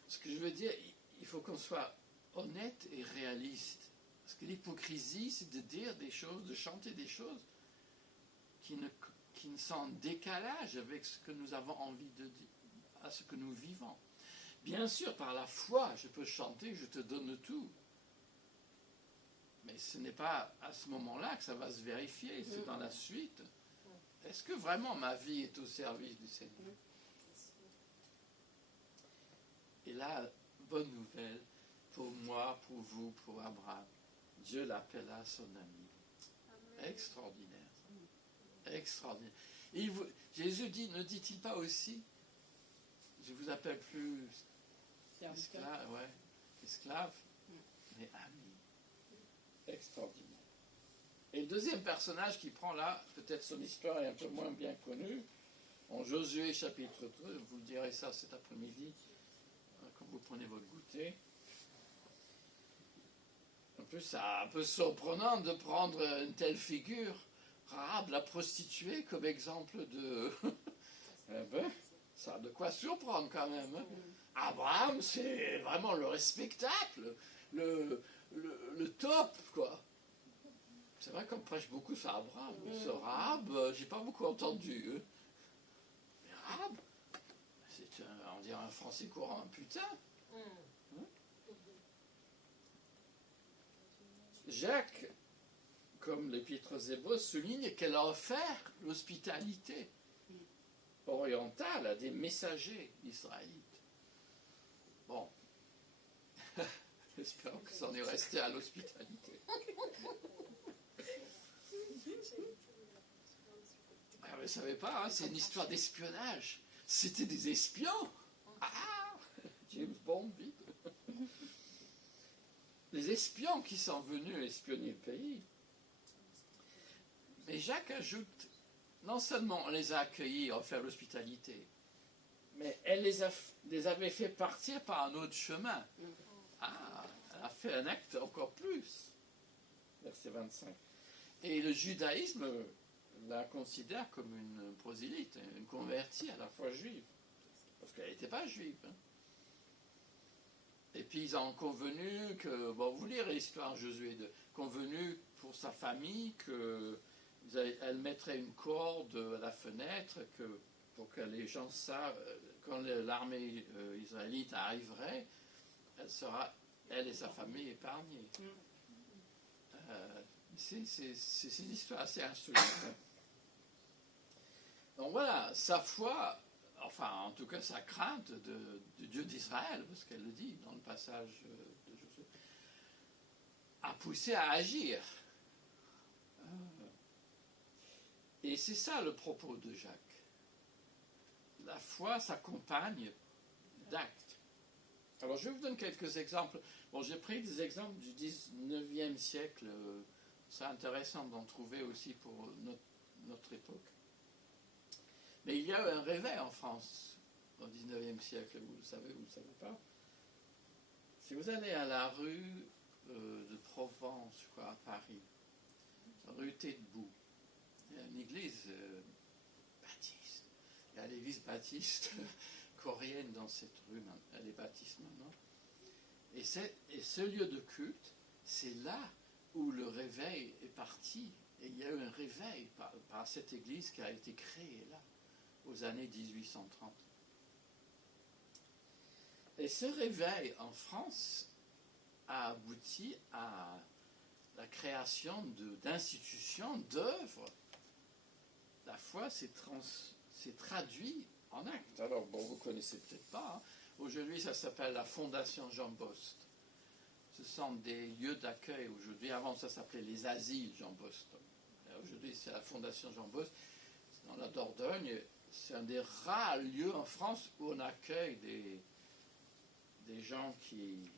Ce que je veux dire, il faut qu'on soit honnête et réaliste. Parce que l'hypocrisie, c'est de dire des choses, de chanter des choses qui sont en décalage avec ce que nous avons envie de dire, à ce que nous vivons. Bien sûr, par la foi, je peux chanter, je te donne tout. Mais ce n'est pas à ce moment-là que ça va se vérifier, c'est dans la suite. Est-ce que vraiment ma vie est au service du Seigneur? Et là, bonne nouvelle pour moi, pour vous, pour Abraham. Dieu l'appela son ami. Extraordinaire. Extraordinaire. Et Jésus dit, ne dit-il pas aussi, je vous appelle plus esclave, mais ami. Extraordinaire. Et le deuxième personnage qui prend là, peut-être son histoire est un peu moins bien connue, en Josué chapitre 3, vous le direz ça cet après-midi, quand vous prenez votre goûter. En plus, c'est un peu surprenant de prendre une telle figure, Rahab, la prostituée, comme exemple de... ça a de quoi surprendre quand même. Hein. Abraham, c'est vraiment le respectable, le top, quoi. C'est vrai qu'on prêche beaucoup sur Abraham. Sur Rahab, j'ai pas beaucoup entendu. Hein. Mais Rahab, c'est on dirait un français courant, un putain. Hein? Jacques, comme l'Épître aux Hébreux, souligne qu'elle a offert l'hospitalité orientale à des messagers israélites. Bon, j'espère que ça en est resté à l'hospitalité. Ah, vous ne savez pas, hein, c'est une histoire d'espionnage. C'était des espions. Ah, James Bond, vite. Les espions qui sont venus espionner le pays. Mais Jacques ajoute, non seulement on les a accueillis, offert l'hospitalité, mais elle les avait fait partir par un autre chemin. Ah, elle a fait un acte encore plus. Verset 25. Et le judaïsme la considère comme une prosélyte, une convertie à la foi juive. Parce qu'elle n'était pas juive. Hein. Et puis ils ont convenu que, bon, vous lirez l'histoire en Josué 2, convenu pour sa famille qu'elle mettrait une corde à la fenêtre pour que les gens savent, quand l'armée israélite arriverait, elle et sa famille épargnées. C'est une histoire assez insolite. Donc voilà, sa foi, enfin en tout cas sa crainte de Dieu d'Israël, parce qu'elle le dit dans le passage de Josué, a poussé à agir. Et c'est ça le propos de Jacques. La foi s'accompagne d'actes. Alors je vous donne quelques exemples. Bon, j'ai pris des exemples du 19e siècle. C'est intéressant d'en trouver aussi pour notre époque. Mais il y a eu un réveil en France au 19e siècle, vous le savez, vous ne le savez pas. Si vous allez à la rue de Provence, je crois, à Paris, la rue Tête-Debout, il y a une église baptiste. Il y a l'église baptiste coréenne dans cette rue, elle est baptiste maintenant. Et ce lieu de culte, c'est là où le réveil est parti Et il y a eu un réveil par cette église qui a été créée là, aux années 1830. Et ce réveil en France a abouti à la création d'institutions, d'œuvres. La foi s'est traduite en actes. Alors, bon, vous ne connaissez peut-être pas. Hein. Aujourd'hui, ça s'appelle la Fondation Jean Bost. Ce sont des lieux d'accueil aujourd'hui. Avant, ça s'appelait les asiles Jean Bost. Aujourd'hui, c'est la Fondation Jean Bost. C'est dans la Dordogne. C'est un des rares lieux en France où on accueille des gens qui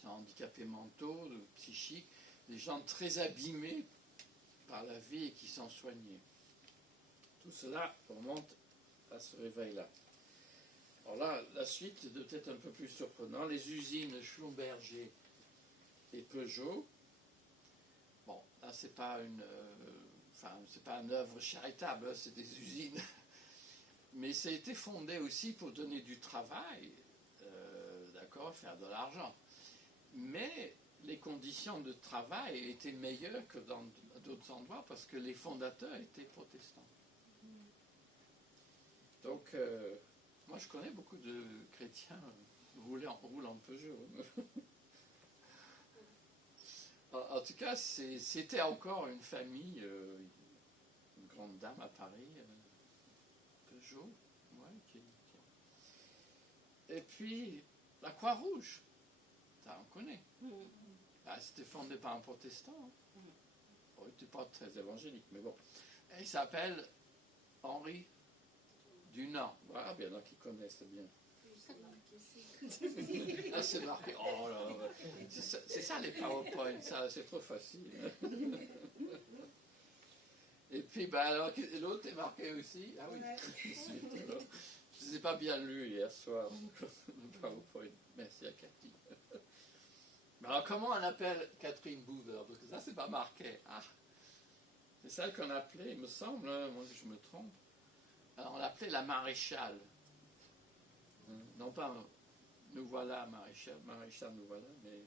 sont handicapés mentaux, psychiques, des gens très abîmés par la vie et qui sont soignés. Tout cela remonte à ce réveil-là. Alors là, la suite est peut-être un peu plus surprenante. Les usines Schlumberger et Peugeot, bon, là, c'est pas une œuvre charitable, c'est des usines. Mais ça a été fondé aussi pour donner du travail, d'accord, faire de l'argent. Mais les conditions de travail étaient meilleures que dans d'autres endroits parce que les fondateurs étaient protestants. Donc, moi je connais beaucoup de chrétiens roulant Peugeot. En tout cas, c'était encore une famille, une grande dame à Paris, Peugeot. Ouais, Et puis, la Croix-Rouge. Ça, on connaît. C'était fondé par un protestant. Hein. Bon, il n'était pas très évangélique, mais bon. Et il s'appelle Henri Dunant. Voilà, bien, donc ils connaissent bien. Ah, c'est marqué. Oh là là. C'est ça les PowerPoint, ça, c'est trop facile. Et puis, alors, l'autre est marqué aussi. Ah oui, je ne les ai pas bien lu hier soir, le PowerPoint. Merci à Cathy. Mais alors, comment on appelle Catherine Boover? Parce que ça, c'est pas marqué. Ah, c'est celle qu'on appelait, il me semble, hein, moi je me trompe. Alors, on l'appelait la maréchale. Non pas nous voilà maréchal, nous voilà, mais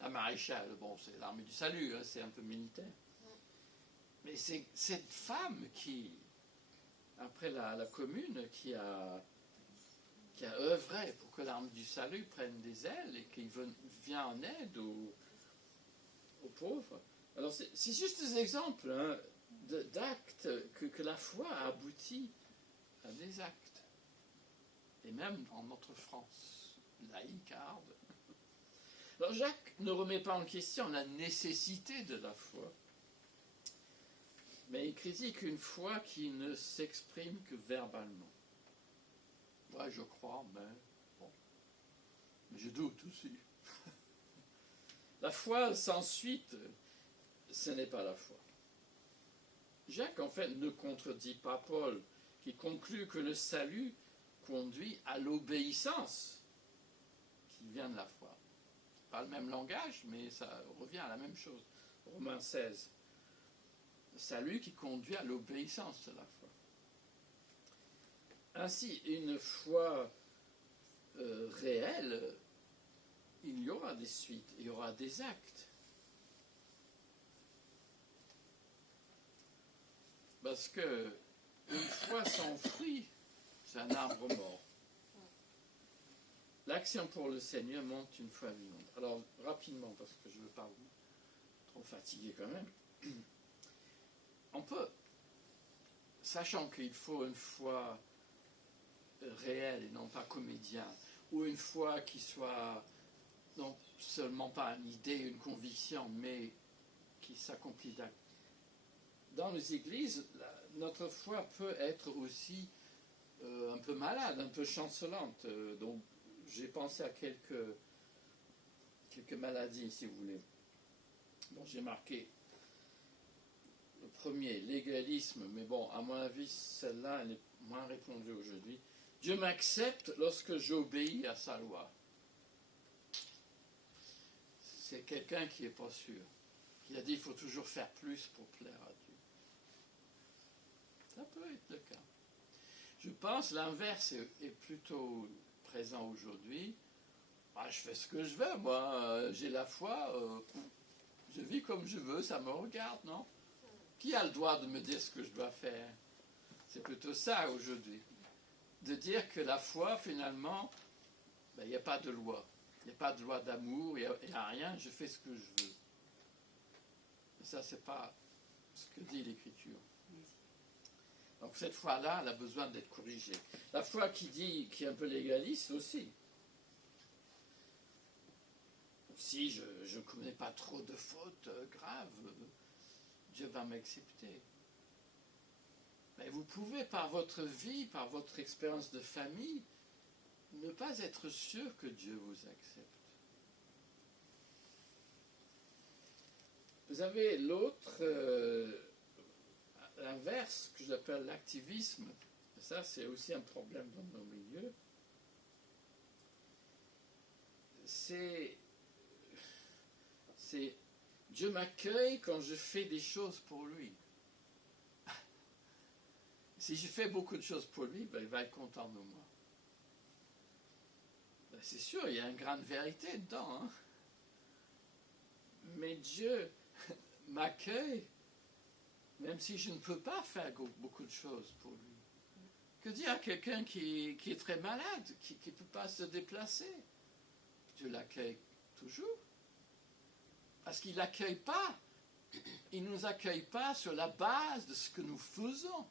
la maréchale, bon, c'est l'armée du salut, hein, c'est un peu militaire. Mais c'est cette femme qui, après la commune, qui a œuvré pour que l'armée du salut prenne des ailes et qui vient en aide aux pauvres. Alors c'est juste des exemples hein, d'actes que la foi a abouti à des actes. Et même en notre France, laïcarde. Alors Jacques ne remet pas en question la nécessité de la foi, mais il critique une foi qui ne s'exprime que verbalement. Ouais, je crois, mais bon. Mais je doute aussi. La foi sans suite, ce n'est pas la foi. Jacques, en fait, ne contredit pas Paul, qui conclut que le salut conduit à l'obéissance qui vient de la foi. Pas le même langage, mais ça revient à la même chose. Romains 16. Le salut qui conduit à l'obéissance de la foi. Ainsi, une foi réelle, il y aura des suites, il y aura des actes. Parce que une foi sans fruit, c'est un arbre mort. L'action pour le Seigneur montre une foi vivante. Alors, rapidement, parce que je ne veux pas vous trop fatiguer quand même. On peut, sachant qu'il faut une foi réelle et non pas comédien, ou une foi qui soit non seulement pas une idée, une conviction, mais qui s'accomplit d'actes. Dans les églises, notre foi peut être aussi un peu malade, un peu chancelante. Donc, j'ai pensé à quelques maladies, si vous voulez. Bon, j'ai marqué le premier, l'égalisme, mais bon, à mon avis, celle-là, elle est moins répandue aujourd'hui. Dieu m'accepte lorsque j'obéis à sa loi. C'est quelqu'un qui n'est pas sûr, qui a dit qu'il faut toujours faire plus pour plaire à Dieu. Ça peut être le cas. Je pense l'inverse est plutôt présent aujourd'hui. Je fais ce que je veux, moi, j'ai la foi, je vis comme je veux, ça me regarde, non? Qui a le droit de me dire ce que je dois faire? C'est plutôt ça aujourd'hui. De dire que la foi, finalement, il n'y a pas de loi. Il n'y a pas de loi d'amour, il n'y a rien, je fais ce que je veux. Et ça, ce n'est pas ce que dit l'Écriture. Donc cette foi-là, elle a besoin d'être corrigée. La foi qui est un peu légaliste aussi. Si je ne commets pas trop de fautes graves, Dieu va m'accepter. Mais vous pouvez, par votre vie, par votre expérience de famille, ne pas être sûr que Dieu vous accepte. Vous avez l'autre, l'inverse, que j'appelle l'activisme. Et ça, c'est aussi un problème dans nos milieux. C'est Dieu m'accueille quand je fais des choses pour lui. Si je fais beaucoup de choses pour lui, il va être content de moi. C'est sûr, il y a une grande vérité dedans. Hein? Mais Dieu m'accueille, même si je ne peux pas faire beaucoup de choses pour lui. Que dire à quelqu'un qui est très malade, qui ne peut pas se déplacer? Dieu l'accueille toujours. Parce qu'il n'accueille pas. Il ne nous accueille pas sur la base de ce que nous faisons.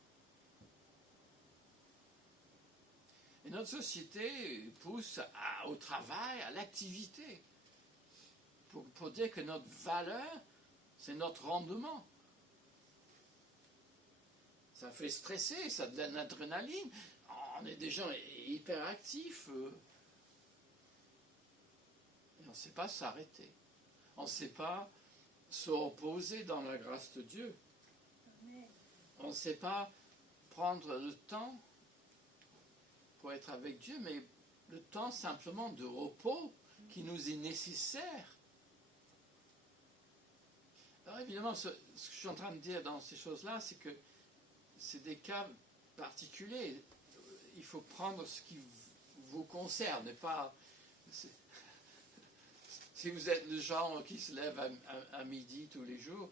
Et notre société pousse au travail, à l'activité, pour dire que notre valeur, c'est notre rendement. Ça fait stresser, ça donne l'adrénaline. On est des gens hyperactifs. Et on ne sait pas s'arrêter. On ne sait pas se reposer dans la grâce de Dieu. On ne sait pas prendre le temps pour être avec Dieu, mais le temps simplement de repos qui nous est nécessaire. Alors évidemment, ce que je suis en train de dire dans ces choses-là, c'est que c'est des cas particuliers. Il faut prendre ce qui vous concerne, et pas... Si vous êtes le genre qui se lève à midi tous les jours,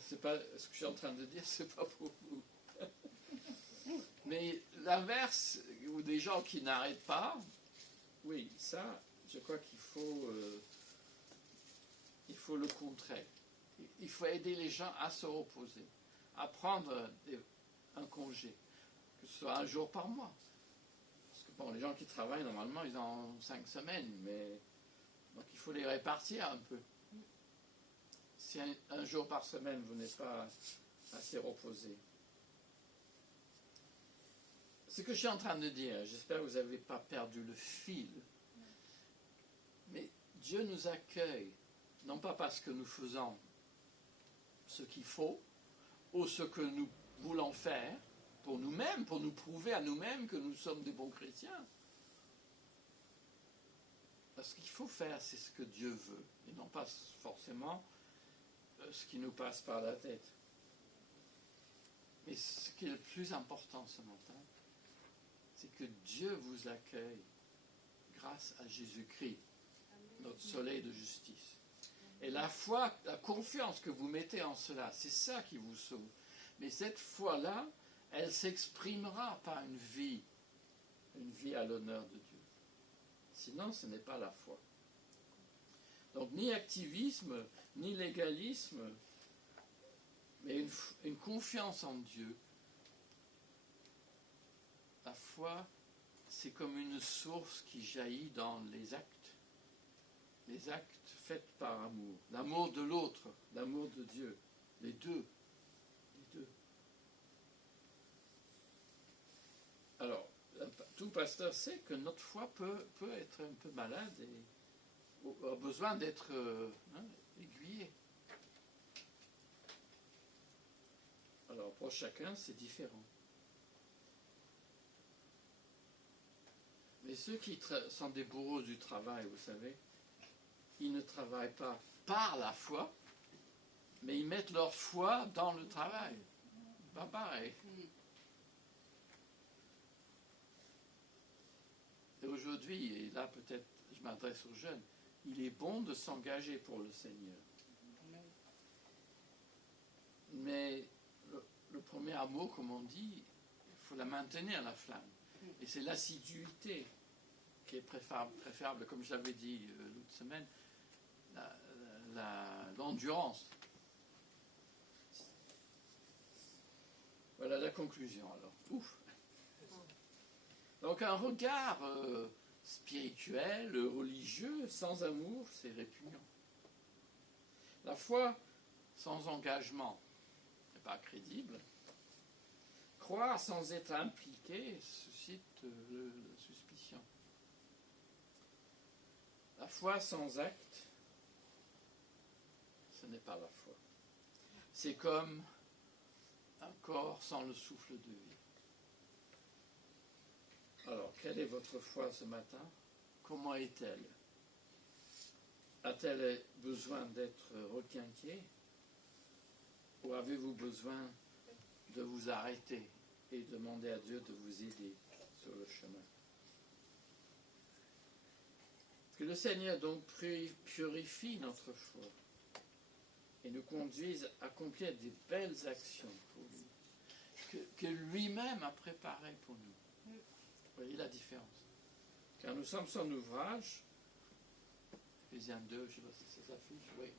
c'est pas ce que je suis en train de dire, c'est pas pour vous. Mais l'inverse, ou des gens qui n'arrêtent pas, oui, ça, je crois qu'il faut le contrer. Il faut aider les gens à se reposer, à prendre un congé, que ce soit un jour par mois. Parce que bon, les gens qui travaillent, normalement, ils ont 5 semaines, mais donc il faut les répartir un peu. Si un jour par semaine, vous n'êtes pas assez reposé. Ce que je suis en train de dire, j'espère que vous n'avez pas perdu le fil. Mais Dieu nous accueille, non pas parce que nous faisons ce qu'il faut, ou ce que nous voulons faire pour nous-mêmes, pour nous prouver à nous-mêmes que nous sommes des bons chrétiens. Parce qu'il faut faire, c'est ce que Dieu veut, et non pas forcément ce qui nous passe par la tête. Mais ce qui est le plus important ce matin, c'est que Dieu vous accueille grâce à Jésus-Christ, notre soleil de justice. Et la foi, la confiance que vous mettez en cela, c'est ça qui vous sauve. Mais cette foi-là, elle s'exprimera par une vie à l'honneur de Dieu. Sinon, ce n'est pas la foi. Donc, ni activisme, ni légalisme, mais une confiance en Dieu. La foi, c'est comme une source qui jaillit dans les actes faits par amour. L'amour de l'autre, l'amour de Dieu. Les deux. Alors, tout pasteur sait que notre foi peut être un peu malade et a besoin d'être aiguillé. Alors, pour chacun, c'est différent. Mais ceux qui sont des bourreaux du travail, vous savez, ils ne travaillent pas par la foi, mais ils mettent leur foi dans le travail. Pas pareil. Et aujourd'hui, et là peut-être je m'adresse aux jeunes, il est bon de s'engager pour le Seigneur. Mais premier amour, comme on dit, il faut la maintenir, la flamme. Et c'est l'assiduité qui est préférable, comme je l'avais dit l'autre semaine, l'endurance. Voilà la conclusion alors. Ouf. Donc un regard spirituel, religieux, sans amour, c'est répugnant. La foi sans engagement n'est pas crédible. Croire sans être impliqué suscite la suspicion. La foi sans acte, ce n'est pas la foi. C'est comme un corps sans le souffle de vie. Alors, quelle est votre foi ce matin? Comment est-elle? A-t-elle besoin d'être requinquée? Ou avez-vous besoin de vous arrêter et demander à Dieu de vous aider sur le chemin? Que le Seigneur donc purifie notre foi et nous conduise à accomplir des belles actions pour lui, que lui-même a préparées pour nous. Vous voyez la différence? Car nous sommes son ouvrage. Éphésiens 2, je ne sais pas si ça s'affiche. Oui.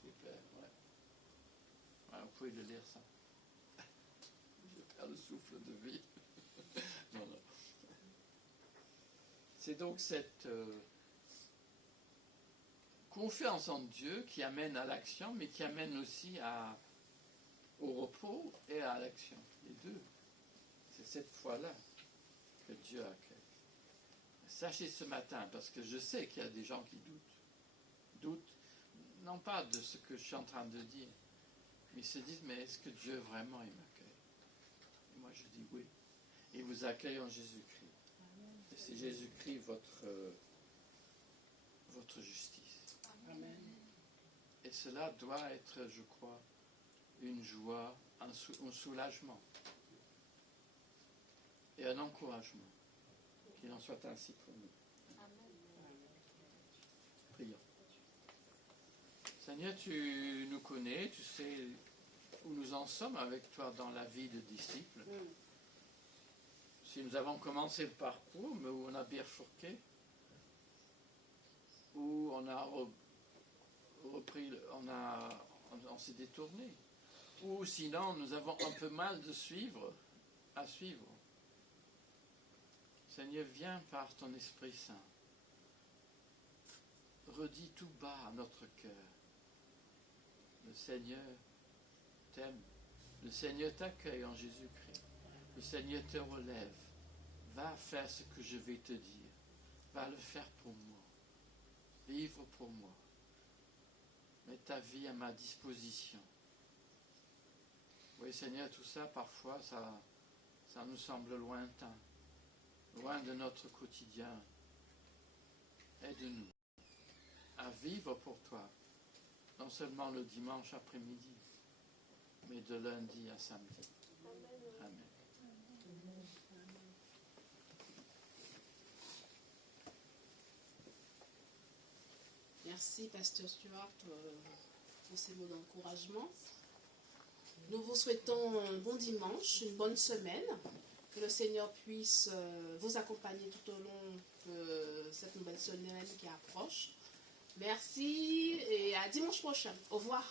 Super, ouais. Vous pouvez le lire ça. Je perds le souffle de vie. Non. C'est donc cette confiance en Dieu qui amène à l'action, mais qui amène aussi au repos et à l'action. Les deux. C'est cette foi-là que Dieu accueille. Sachez ce matin, parce que je sais qu'il y a des gens qui doutent, non pas de ce que je suis en train de dire, mais ils se disent, mais est-ce que Dieu vraiment il m'accueille? Et moi je dis oui. Il vous accueille en Jésus-Christ. Et c'est Jésus-Christ votre justice. Amen. Et cela doit être, je crois, une joie, un soulagement et un encouragement. Qu'il en soit ainsi pour nous. Prions. Seigneur, tu nous connais, tu sais où nous en sommes avec toi dans la vie de disciples. Si nous avons commencé le parcours, mais où on a bifurqué, où on a repris, on s'est détourné, ou sinon nous avons un peu mal à suivre. Seigneur, viens par ton Esprit Saint. Redis tout bas à notre cœur. Le Seigneur t'aime. Le Seigneur t'accueille en Jésus-Christ. Le Seigneur te relève. Va faire ce que je vais te dire. Va le faire pour moi. Vivre pour moi. Mets ta vie à ma disposition. Oui, Seigneur, tout ça, parfois, ça nous semble lointain. Loin de notre quotidien. Aide-nous à vivre pour toi, non seulement le dimanche après-midi, mais de lundi à samedi. Amen. Merci, Pasteur Stuart, pour ces mots d'encouragement. Nous vous souhaitons un bon dimanche, une bonne semaine. Que le Seigneur puisse vous accompagner tout au long de cette nouvelle semaine qui approche. Merci et à dimanche prochain. Au revoir.